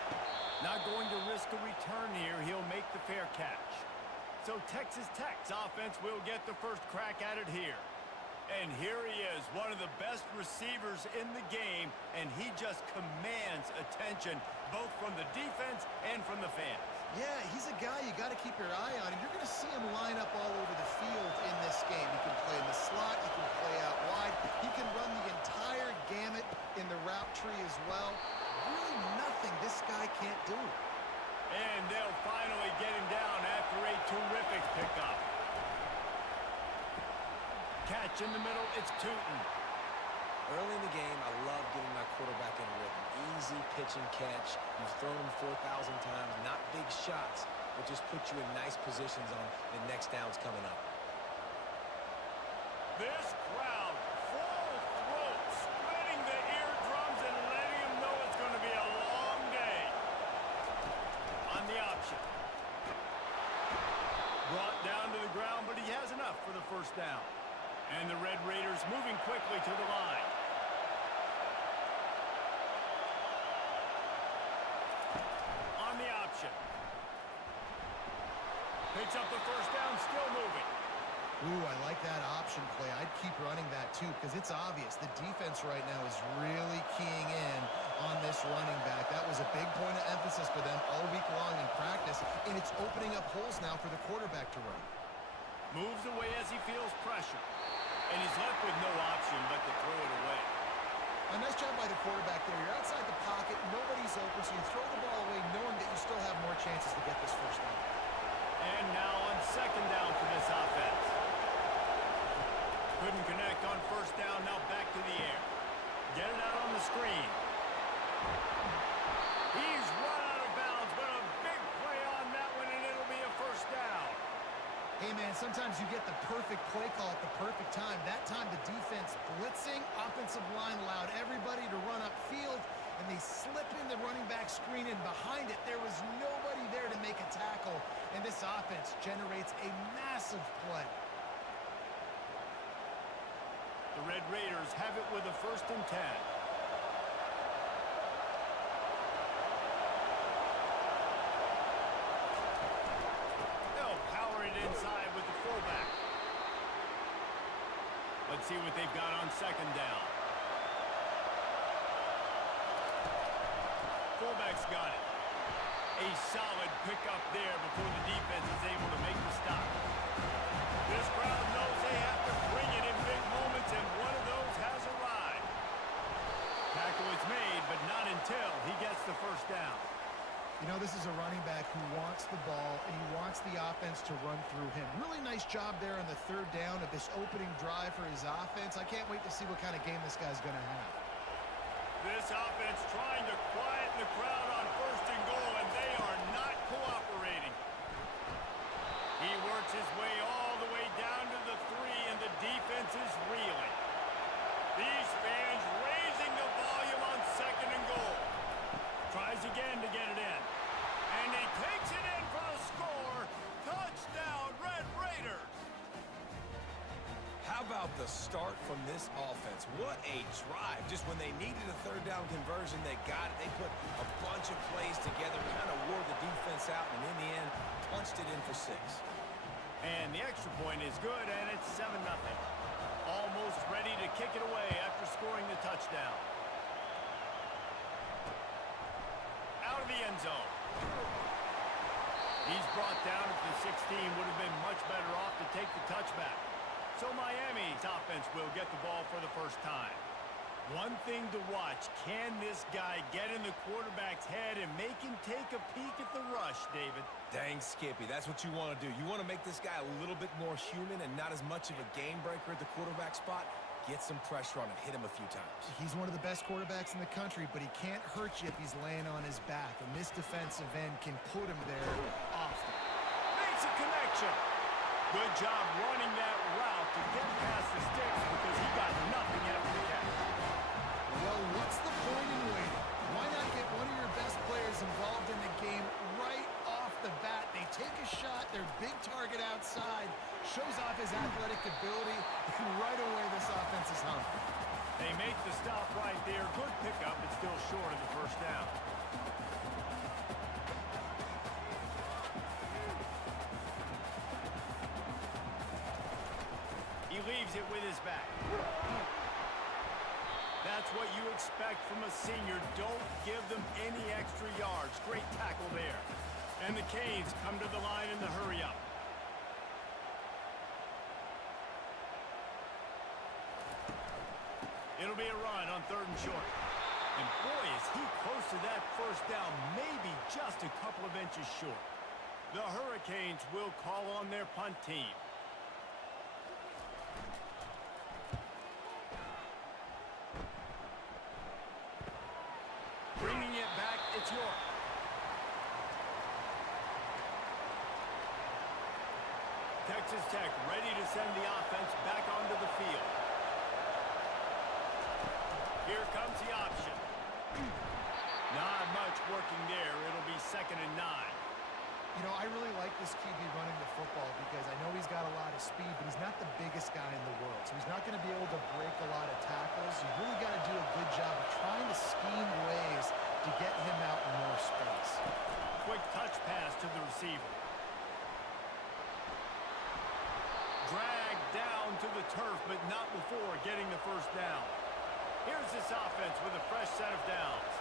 Not going to risk a return here. He'll make the fair catch. So Texas Tech's offense will get the first crack at it here. And here he is, one of the best receivers in the game, and he just commands attention both from the defense and from the fans. Yeah, he's a guy you got to keep your eye on, and you're going to see him line up all over the field in this game. He can play in the slot, he can play out wide, he can run the entire gamut in the route tree as well. Really nothing this guy can't do. And they'll finally get him down after a terrific pickup. Catch in the middle, it's Tootin. Early in the game, I love getting my quarterback in a rhythm. Easy pitch and catch. You've thrown him 4,000 times. Not big shots, but just put you in nice positions on the next downs coming up. This crowd, full throat, splitting the eardrums and letting them know it's going to be a long day. On the option. Brought down to the ground, but he has enough for the first down. And the Red Raiders moving quickly to the line. On the option. Picks up the first down, still moving. Ooh, I like that option play. I'd keep running that too, because it's obvious the defense right now is really keying in on this running back. That was a big point of emphasis for them all week long in practice, and it's opening up holes now for the quarterback to run. Moves away as he feels pressure. And he's left with no option but to throw it away. A nice job by the quarterback there. You're outside the pocket, nobody's open, so you throw the ball away knowing that you still have more chances to get this first down. And now on second down for this offense. Couldn't connect on first down, now back to the air. Get it out on the screen. He's run out of bounds, but a big play on that one, and it'll be a first down. Hey, man, sometimes you get the perfect play call at the perfect time. That time the defense blitzing, offensive line allowed everybody to run upfield, and they slip in the running back screen, and behind it there was nobody there to make a tackle, and this offense generates a massive play. The Red Raiders have it with a 1st and 10. Inside with the fullback. Let's see what they've got on second down. Fullback's got it. A solid pickup there before the defense is able to make the stop. This crowd knows they have to bring it in big moments, and one of those has arrived. Tackle is made, but not until he gets the first down. You know, this is a running back who wants the ball, and he wants the offense to run through him. Really nice job there on the third down of this opening drive for his offense. I can't wait to see what kind of game this guy's going to have. This offense trying to quieten the crowd on 1st and goal, and they are not cooperating. He works his way all the way down to the 3, and the defense is reeling. These fans raising the volume on 2nd and goal. Tries again to get it in. And he takes it in for the score. Touchdown, Red Raiders. How about the start from this offense? What a drive. Just when they needed a 3rd down conversion, they got it. They put a bunch of plays together, kind of wore the defense out, and in the end, punched it in for 6. And the extra point is good, and it's 7-0. Almost ready to kick it away after scoring the touchdown. Out of the end zone. He's brought down at the 16. Would have been much better off to take the touchback. So Miami's offense will get the ball for the first time. One thing to watch, can this guy get in the quarterback's head and make him take a peek at the rush, David? Dang, Skippy, that's what you want to do. You want to make this guy a little bit more human and not as much of a game breaker at the quarterback spot. Get some pressure on him, hit him a few times. He's one of the best quarterbacks in the country, but he can't hurt you if he's laying on his back, and this defensive end can put him there often. Makes a connection. Good job running that route to get past the sticks because he got nothing after the catch. Well, what's the point in waiting? Why not get one of your best players involved in the game right off the bat? They take a shot, their big target outside, shows off his athletic ability, and right away this offense is hungry. They make the stop right there. Good pickup, but still short of the first down. He leaves it with his back. That's what you expect from a senior. Don't give them any extra yards. Great tackle there. And the Canes come to the line in the hurry-up. It'll be a run on 3rd and short. And boy, is he close to that first down, maybe just a couple of inches short. The Hurricanes will call on their punt team. Bringing it back, it's York. Texas Tech ready to send the offense back onto the field. Here comes the option. Not much working there. It'll be 2nd and 9. You know, I really like this QB running the football because I know he's got a lot of speed, but he's not the biggest guy in the world. So he's not going to be able to break a lot of tackles. You really got to do a good job of trying to scheme ways to get him out in more space. Quick touch pass to the receiver. Dragged down to the turf, but not before getting the first down. Here's this offense with a fresh set of downs.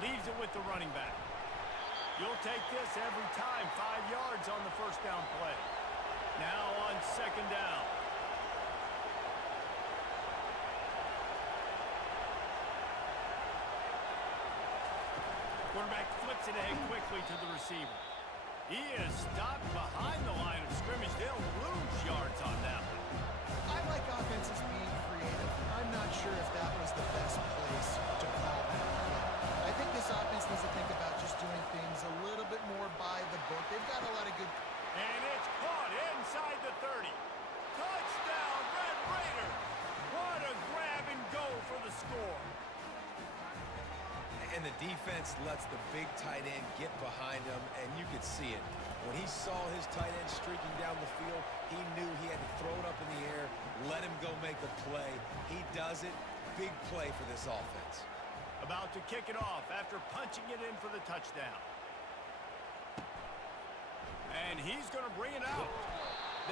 Leaves it with the running back. You'll take this every time. 5 yards on the first down play. Now on 2nd down. Quarterback flips it ahead quickly to the receiver. He is stopped behind the line of scrimmage. They'll lose yards on that one. I like offenses being creative. I'm not sure if that was the best place to call that play. I think this offense needs to think about just doing things a little bit more by the book. They've got a lot of good... And it's caught inside the 30. Touchdown, Red Raiders! What a grab and go for the score. And the defense lets the big tight end get behind him, and you could see it. When he saw his tight end streaking down the field, he knew he had to throw it up in the air, let him go make a play. He does it. Big play for this offense. About to kick it off after punching it in for the touchdown. And he's going to bring it out.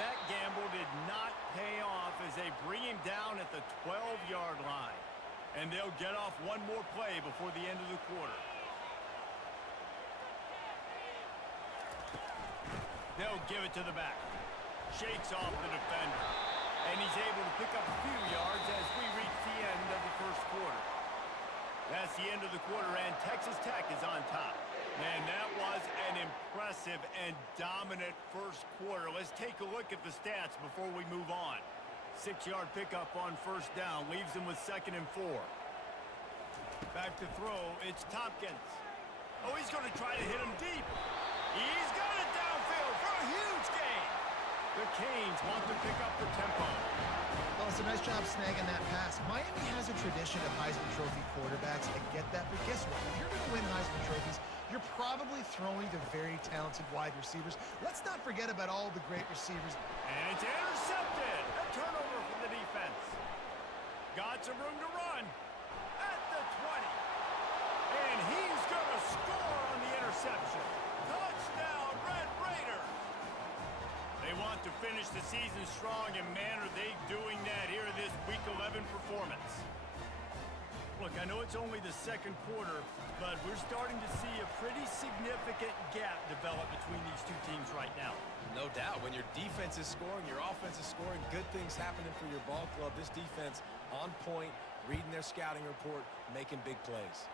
That gamble did not pay off as they bring him down at the 12-yard line. And they'll get off one more play before the end of the quarter. They'll give it to the back. Shakes off the defender. And he's able to pick up a few yards as we reach the end of the first quarter. That's the end of the quarter, and Texas Tech is on top. Man, that was an impressive and dominant first quarter. Let's take a look at the stats before we move on. 6-yard pickup on first down leaves him with 2nd and 4. Back to throw, it's Tompkins. Oh, he's going to try to hit him deep. He's got it downfield for a huge gain. The Canes want to pick up the tempo. Well, it's a nice job snagging that pass. Miami has a tradition of Heisman Trophy quarterbacks. I get that, but guess what? If you're going to win Heisman Trophies, you're probably throwing to very talented wide receivers. Let's not forget about all the great receivers. And it's intercepted. A turnover for the defense. Got some room to run at the 20. And he's going to score on the interception. Touchdown, Red Raiders. They want to finish the season strong, and man, are they doing that here in this Week 11 performance. Look, I know it's only the second quarter, but we're starting to see a pretty significant gap develop between these two teams right now. No doubt. When your defense is scoring, your offense is scoring, good things happening for your ball club. This defense on point, reading their scouting report, making big plays.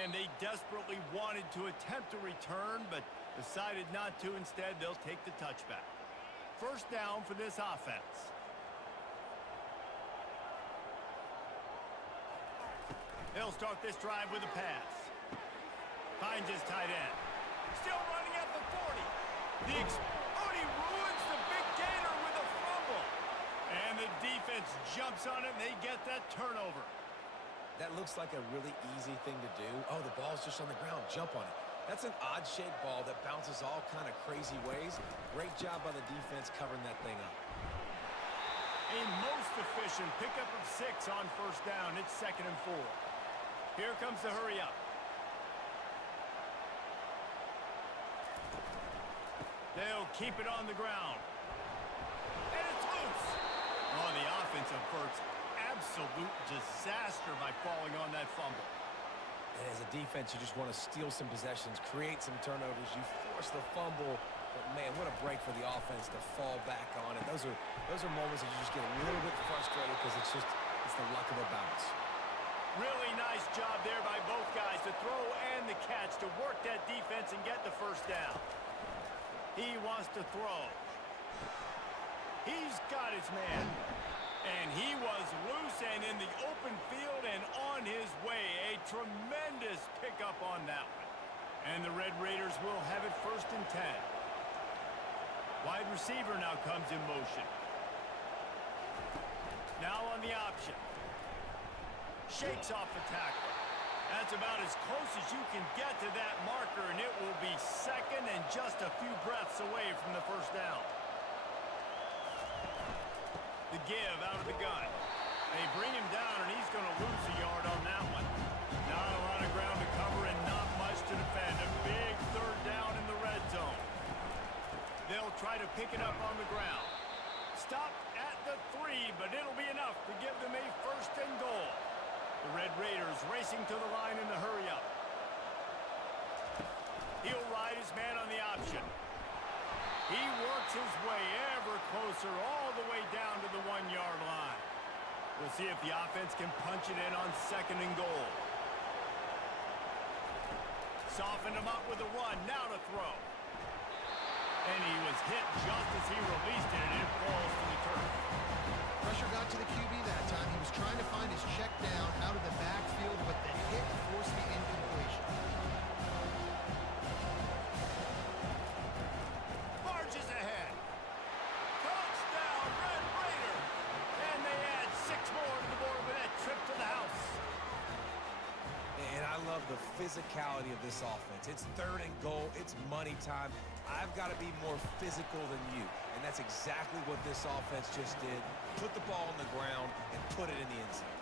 And they desperately wanted to attempt a return, but decided not to. Instead, they'll take the touchback. First down for this offense. They'll start this drive with a pass. Finds his tight end. Still running at the 40. He ruins the big gainer with a fumble. And the defense jumps on it, and they get that turnover. That looks like a really easy thing to do. Oh, the ball's just on the ground. Jump on it. That's an odd-shaped ball that bounces all kind of crazy ways. Great job by the defense covering that thing up. A most efficient pickup of 6 on first down. It's 2nd and 4. Here comes the hurry up. They'll keep it on the ground. And it's loose. Oh, the offense averts absolute disaster by falling on that fumble. And as a defense, you just want to steal some possessions, create some turnovers. You force the fumble. But, man, what a break for the offense to fall back on it. Those are moments that you just get a little bit frustrated because it's the luck of the bounce. Really nice job there by both guys to throw and the catch to work that defense and get the first down. He wants to throw. He's got his man. And he was loose and in the open field and on his way. A tremendous pickup on that one. And the Red Raiders will have it 1st and 10. Wide receiver now comes in motion. Now on the option. Shakes off the tackle. That's about as close as you can get to that marker, and it will be 2nd and just a few breaths away from the first down. The give out of the gun. They bring him down, and he's going to lose a yard on that one. Not a lot of ground to cover and not much to defend. A big 3rd down in the red zone. They'll try to pick it up on the ground. Stop at the 3, but it'll be enough to give them a 1st and goal. The Red Raiders racing to the line in the hurry-up. He'll ride his man on the option. He works his way ever closer all the way down to the 1-yard line. We'll see if the offense can punch it in on 2nd and goal. Softened him up with a run. Now to throw. And he was hit just as he released it, and it falls to the turf. Pressure got to the QB that time. He was trying to find his check down out of the backfield, but the hit forced the incompletion. Marches ahead. Touchdown, Red Raider. And they add 6 more to the board with that trip to the house. And I love the physicality of this offense. It's 3rd and goal. It's money time. I've got to be more physical than you. And that's exactly what this offense just did. Put the ball on the ground and put it in the end zone.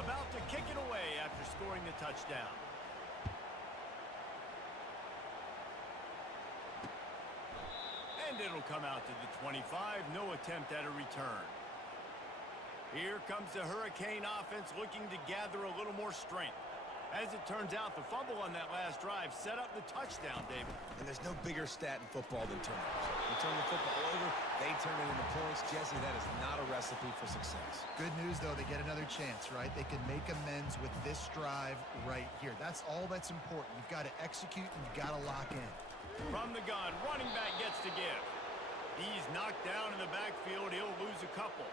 About to kick it away after scoring the touchdown. And it'll come out to the 25. No attempt at a return. Here comes the Hurricane offense looking to gather a little more strength. As it turns out, the fumble on that last drive set up the touchdown, David. And there's no bigger stat in football than turnovers. You turn the football over, they turn it into points. Jesse, that is not a recipe for success. Good news, though, they get another chance, right? They can make amends with this drive right here. That's all that's important. You've got to execute and you've got to lock in. From the gun, running back gets to give. He's knocked down in the backfield. He'll lose a couple.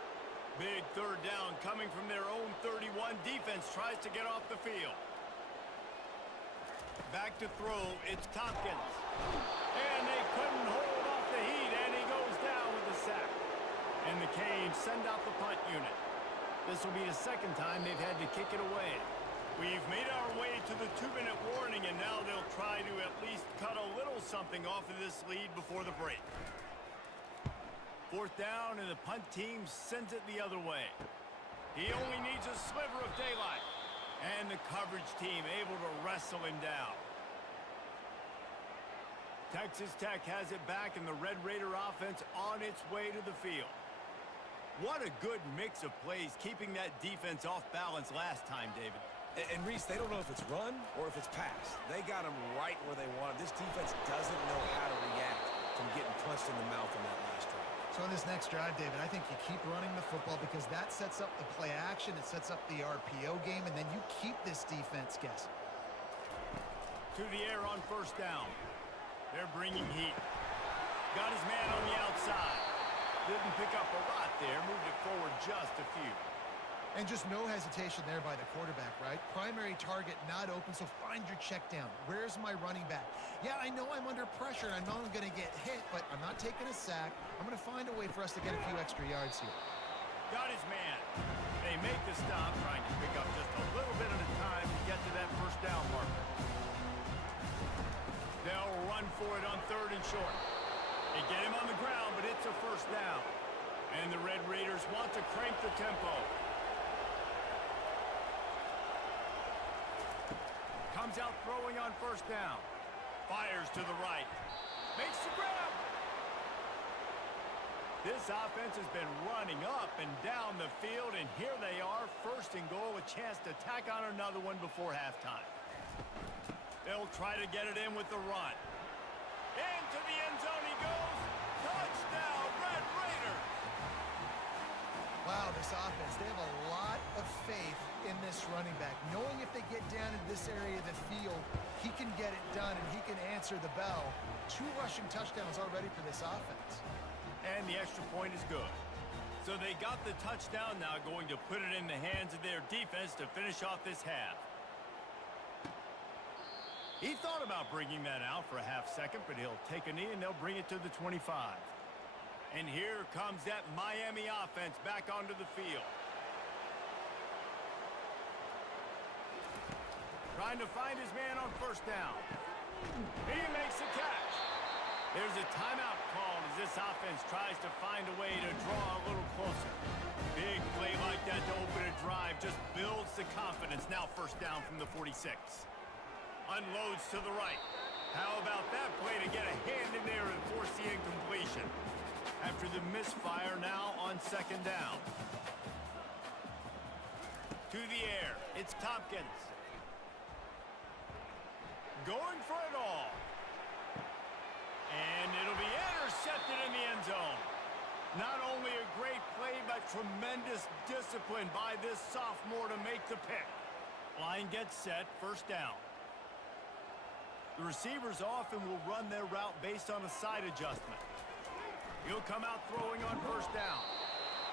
Big 3rd down coming from their own 31. Defense tries to get off the field. Back to throw, it's Tompkins. And they couldn't hold off the heat, and he goes down with a sack. And the Canes send out the punt unit. This will be the 2nd time they've had to kick it away. We've made our way to the 2-minute warning, and now they'll try to at least cut a little something off of this lead before the break. 4th down, and the punt team sends it the other way. He only needs a sliver of daylight. And the coverage team able to wrestle him down. Texas Tech has it back, and the Red Raider offense on its way to the field. What a good mix of plays, keeping that defense off balance last time, David. And Reese, they don't know if it's run or if it's pass. They got them right where they want them. This defense doesn't know how to react from getting punched in the mouth in that last drive. So in this next drive, David, I think you keep running the football because that sets up the play action, it sets up the RPO game, and then you keep this defense guessing. To the air on first down. They're bringing heat. Got his man on the outside. Didn't pick up a lot there, moved it forward just a few. And just no hesitation there by the quarterback, right? Primary target not open, so find your check down. Where's my running back? Yeah, I know I'm under pressure, and I know I'm going to get hit, but I'm not taking a sack. I'm going to find a way for us to get a few extra yards here. Got his man. They make the stop, trying to pick up just a little bit at a time to get to that first down marker. They'll run for it on third and short. They get him on the ground, but it's a first down. And the Red Raiders want to crank the tempo. Comes out throwing on first down. Fires to the right. Makes the grab. This offense has been running up and down the field, and here they are, first and goal, a chance to tack on another one before halftime. They'll try to get it in with the run. Into the end zone he goes. Touchdown, Red Raiders. Wow, this offense, they have a lot of faith in this running back, knowing if they get down in this area of the field, he can get it done and he can answer the bell. 2 rushing touchdowns already for this offense. And the extra point is good. So they got the touchdown, now going to put it in the hands of their defense to finish off this half. He thought about bringing that out for a half second, but he'll take a knee and they'll bring it to the 25. And here comes that Miami offense back onto the field. Trying to find his man on first down. He makes the catch. There's a timeout called as this offense tries to find a way to draw a little closer. Big play like that to open a drive just builds the confidence. Now first down from the 46. Unloads to the right. How about that play to get a hand in there and force the incompletion? After the misfire, now on second down. To the air, it's Tompkins. Going for it all. And it'll be intercepted in the end zone. Not only a great play, but tremendous discipline by this sophomore to make the pick. Line gets set, first down. The receivers often will run their route based on a side adjustment. He'll come out throwing on first down.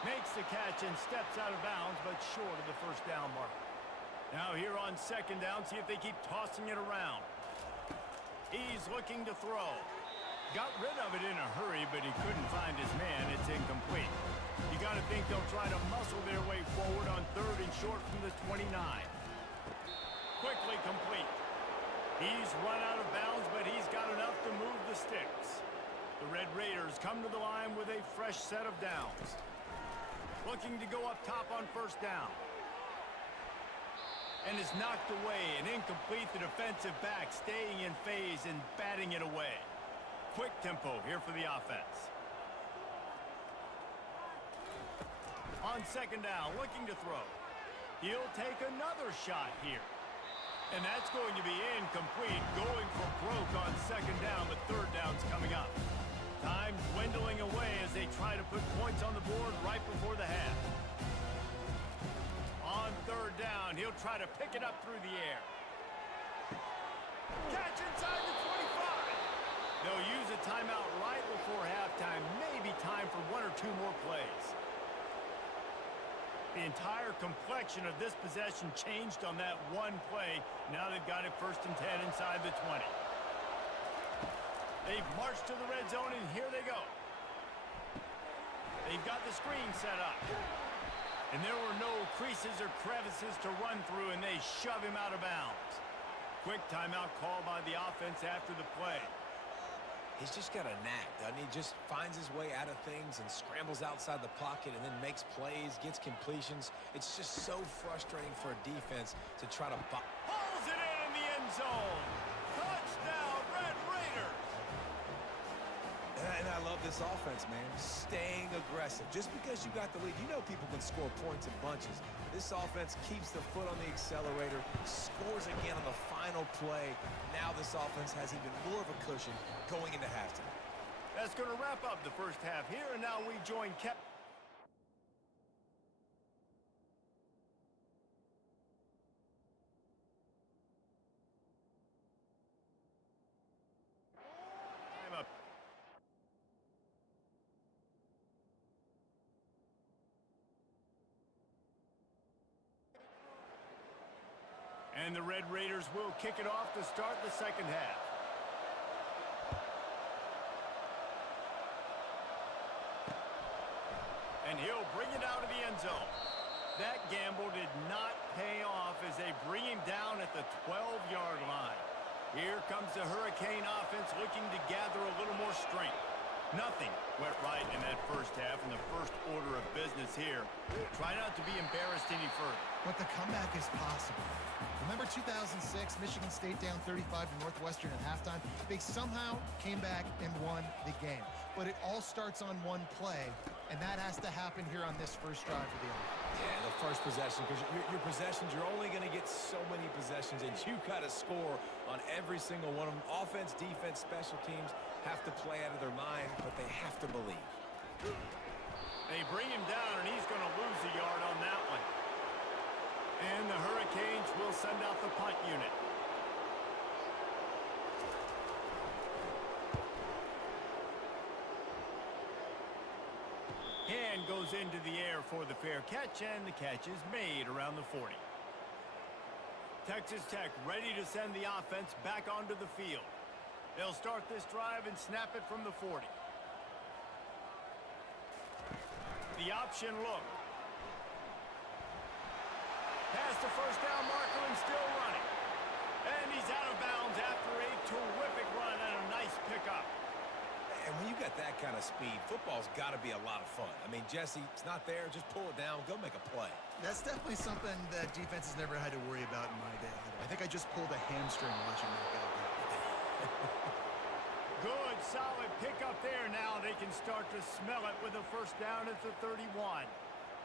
Makes the catch and steps out of bounds, but short of the first down mark. Now here on second down, see if they keep tossing it around. He's looking to throw. Got rid of it in a hurry, but he couldn't find his man. It's incomplete. You got to think they'll try to muscle their way forward on third and short from the 29. Quickly complete. He's run out of bounds, but he's got enough to move the sticks. The Red Raiders come to the line with a fresh set of downs. Looking to go up top on first down. And is knocked away and incomplete. The defensive back staying in phase and batting it away. Quick tempo here for the offense. On second down, looking to throw. He'll take another shot here. And that's going to be incomplete. Going for broke on second down, but third down's coming up. Time dwindling away as they try to put points on the board right before the half. On third down, he'll try to pick it up through the air. Catch inside the 25. They'll use a timeout right before halftime. Maybe time for 1 or 2 more plays. The entire complexion of this possession changed on that one play. Now they've got it first and 10 inside the 20. They've marched to the red zone, and here they go. They've got the screen set up. And there were no creases or crevices to run through, and they shove him out of bounds. Quick timeout call by the offense after the play. He's just got a knack, doesn't he? Just finds his way out of things and scrambles outside the pocket and then makes plays, gets completions. It's just so frustrating for a defense to try to... Pulls it in the end zone. Touchdown, Red Raiders. And I love this offense, man. Staying aggressive. Just because you got the lead, you know people can score points in bunches. This offense keeps the foot on the accelerator, scores again on the final play. Now this offense has even more of a cushion going into halftime. That's going to wrap up the first half here, and now we join Cap. And the Red Raiders will kick it off to start the second half. And he'll bring it out of the end zone. That gamble did not pay off as they bring him down at the 12-yard line. Here comes the Hurricane offense looking to gather a little more strength. Nothing went right in that first half in the first order of business here. Try not to be embarrassed any further. But the comeback is possible. Remember 2006, Michigan State down 35 to Northwestern at halftime? They somehow came back and won the game. But it all starts on one play, and that has to happen here on this first drive of the offense. Yeah, the first possession, because your possessions, you're only going to get so many possessions, and you got to score on every single one of them. Offense, defense, special teams have to play out of their mind, but they have to believe. They bring him down, and he's going to lose a yard on that one. And the Hurricanes will send out the punt unit. Hand goes into the air for the fair catch, and the catch is made around the 40. Texas Tech ready to send the offense back onto the field. They'll start this drive and snap it from the 40. The option look. Past the first down marker and still running. And he's out of bounds after a terrific run and a nice pickup. And when you got that kind of speed, football's got to be a lot of fun. I mean, Jesse, it's not there. Just pull it down. Go make a play. That's definitely something that defense has never had to worry about in my day. I think I just pulled a hamstring watching that guy. Good, solid pickup there. Now they can start to smell it with a first down at the 31.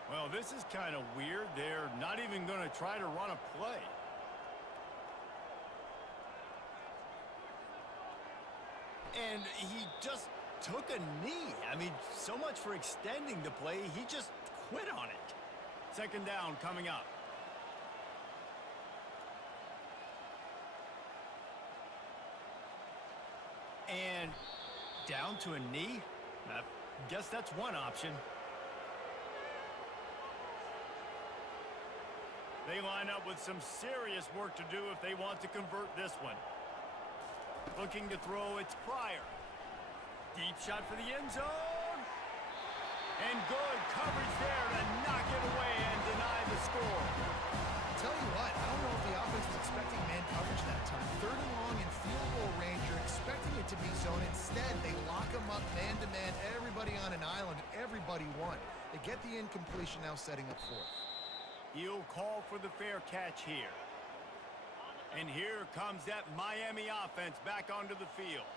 Well, this is kind of weird. They're not even going to try to run a play. And he just took a knee. I mean, so much for extending the play. He just quit on it. Second down coming up. And down to a knee? I guess that's one option. They line up with some serious work to do if they want to convert this one. Looking to throw, it's Pryor. Deep shot for the end zone. And good coverage there to knock it away and deny the score. Tell you what, I don't know if the offense was expecting man coverage that time. Third and long in field goal range, you're expecting it to be zone. Instead, they lock them up man-to-man, everybody on an island, and everybody won. They get the incompletion, now setting up fourth. He'll call for the fair catch here. And here comes that Miami offense back onto the field.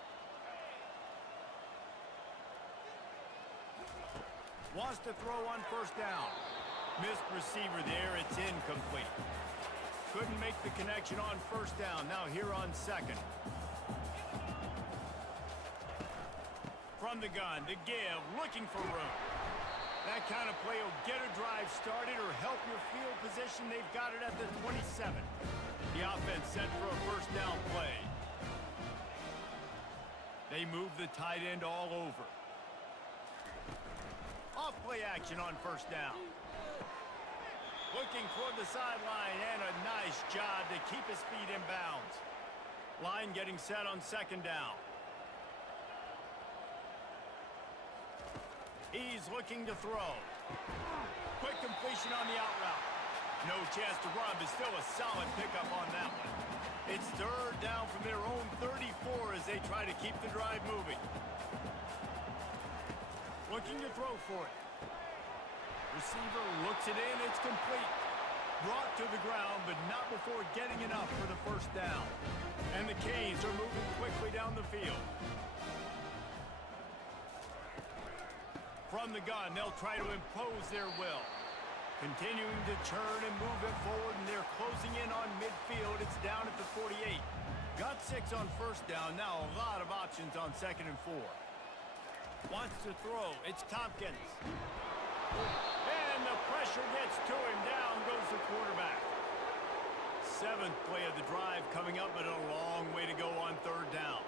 Wants to throw on first down. Missed receiver there, it's incomplete. Couldn't make the connection on first down. Now here on second. From the gun, to give, looking for room. That kind of play will get a drive started or help your field position. They've got it at the 27. The offense set for a first down play. They move the tight end all over. Off play action on first down. Looking toward the sideline and a nice job to keep his feet in bounds. Line getting set on second down. He's looking to throw. Quick completion on the out route. No chance to run, but still a solid pickup on that one. It's third down from their own 34 as they try to keep the drive moving. Looking to throw for it. Receiver looks it in, it's complete. Brought to the ground, but not before getting enough for the first down. And the Canes are moving quickly down the field. From the gun, they'll try to impose their will. Continuing to churn and move it forward, and they're closing in on midfield. It's down at the 48. Got 6 on first down. Now a lot of options on 2nd and 4. Wants to throw. It's Tompkins. And the pressure gets to him. Down goes the quarterback. 7th play of the drive coming up, but a long way to go on 3rd down.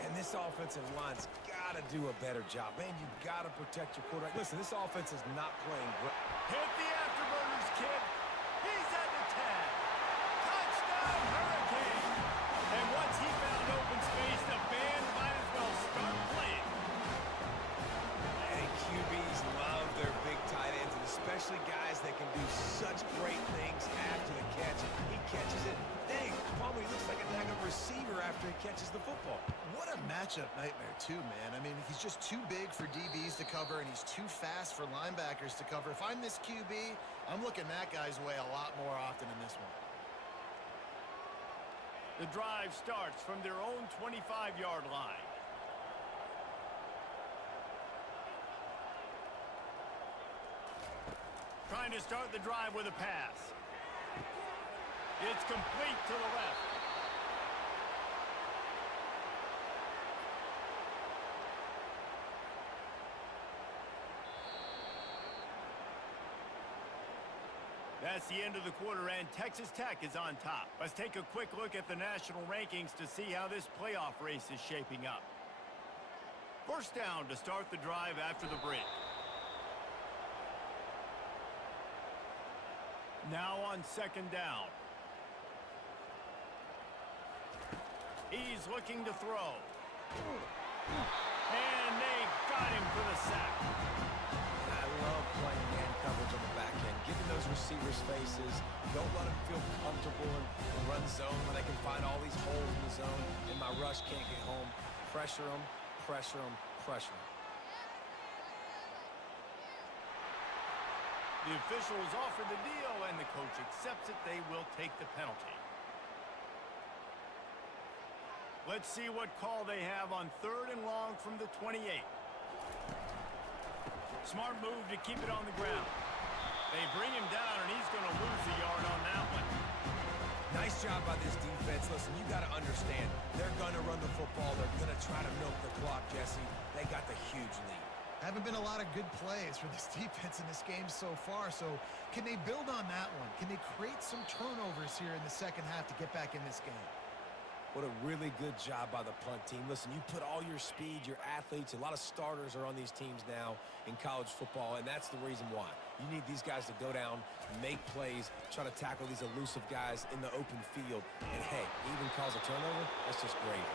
And this offensive line's got to do a better job. Man, you got to protect your quarterback. Listen, this offense is not playing great. Hit the afterburners, kid. He's at the 10. Touchdown, Hurricane. And once he found open space, the band might as well start playing. And QBs love their big tight ends, and especially guys that can do such great things after the catch. He catches it. Dang, Palmer, he looks like a dang receiver after he catches the football. What a matchup nightmare, too, man. I mean, he's just too big for DBs to cover, and he's too fast for linebackers to cover. If I'm this QB, I'm looking that guy's way a lot more often in this one. The drive starts from their own 25-yard line. Trying to start the drive with a pass. It's complete to the left. That's the end of the quarter, and Texas Tech is on top. Let's take a quick look at the national rankings to see how this playoff race is shaping up. First down to start the drive after the break. Now on 2nd down. He's looking to throw. And they got him for the sack. I love playing man coverage on the back end, giving those receivers faces. Don't let them feel comfortable and run zone when they can find all these holes in the zone, and my rush can't get home. Pressure them, pressure them, pressure them. The officials offer the deal, and the coach accepts it. They will take the penalty. Let's see what call they have on 3rd and long from the 28. Smart move to keep it on the ground. They bring him down, and he's going to lose a yard on that one. Nice job by this defense. Listen, you got to understand, they're going to run the football. They're going to try to milk the clock, Jesse. They got the huge lead. Haven't been a lot of good plays for this defense in this game so far, so can they build on that one? Can they create some turnovers here in the second half to get back in this game? What a really good job by the punt team. Listen, you put all your speed, your athletes, a lot of starters are on these teams now in college football, and that's the reason why. You need these guys to go down, make plays, try to tackle these elusive guys in the open field. And, hey, even calls a turnover, that's just great.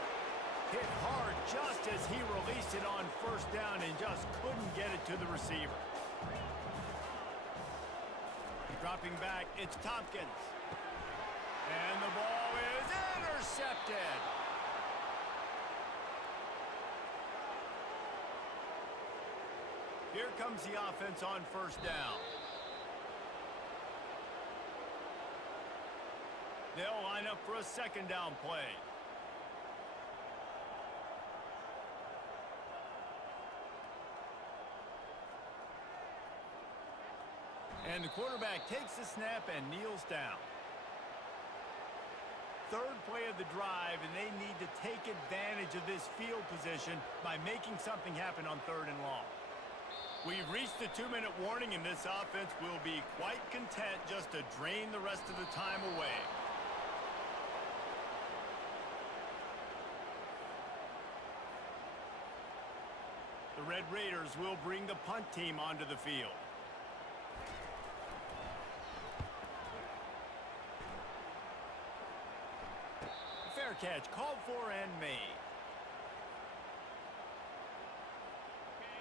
Hit hard just as he released it on 1st down and just couldn't get it to the receiver. Dropping back, it's Tompkins. And the ball is intercepted. Here comes the offense on 1st down. They'll line up for a 2nd down play. And the quarterback takes the snap and kneels down. 3rd play of the drive, and they need to take advantage of this field position by making something happen on 3rd and long. We've reached the 2-minute warning, and this offense will be quite content just to drain the rest of the time away. The Red Raiders will bring the punt team onto the field. Fair catch called for and made.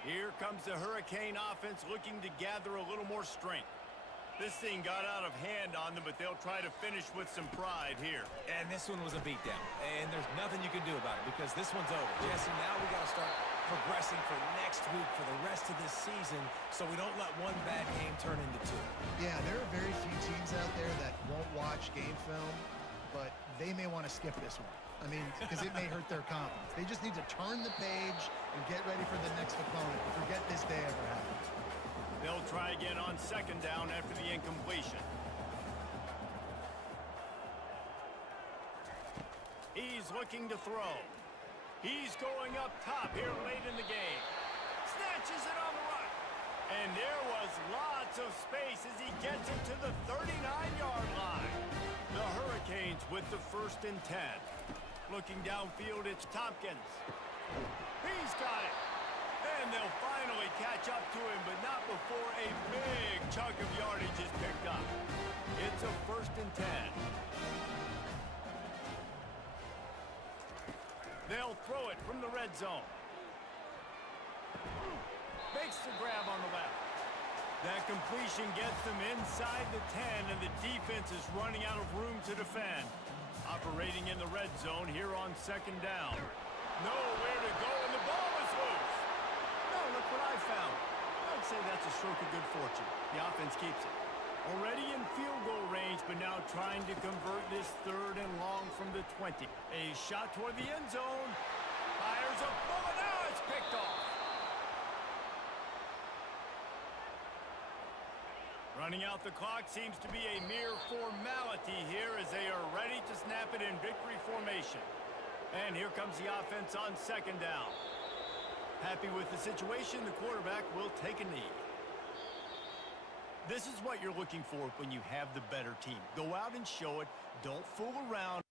Here comes the Hurricane offense looking to gather a little more strength. This thing got out of hand on them, but they'll try to finish with some pride here. And this one was a beatdown. And there's nothing you can do about it because this one's over. Jesse, now we got to start progressing for next week for the rest of this season so we don't let one bad game turn into 2. Yeah, there are very few teams out there that won't watch game film, but they may want to skip this one. I mean, because it may hurt their confidence. They just need to turn the page and get ready for the next opponent. Forget this day ever happened. They'll try again on second down after the incompletion. He's looking to throw. He's going up top here late in the game. Snatches it on the run. And there was lots of space as he gets it to the 39-yard line. The Hurricanes with the 1st and 10. Looking downfield, it's Tompkins. He's got it. And they'll finally catch up to him, but not before a big chunk of yardage is picked up. It's a 1st and 10. They'll throw it from the red zone. Makes the grab on the left. That completion gets them inside the 10, and the defense is running out of room to defend. Operating in the red zone here on second down. Nowhere to go, and the ball is loose. No, look what I found. I'd say that's a stroke of good fortune. The offense keeps it. Already in field goal range, but now trying to convert this 3rd and long from the 20. A shot toward the end zone. Fires a bullet. Now it's picked off. Running out the clock seems to be a mere formality here as they are ready to snap it in victory formation. And here comes the offense on second down. Happy with the situation, the quarterback will take a knee. This is what you're looking for when you have the better team. Go out and show it. Don't fool around.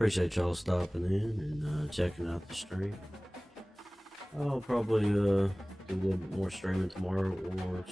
Appreciate y'all stopping in and checking out the stream. I'll probably do a little bit more streaming tomorrow or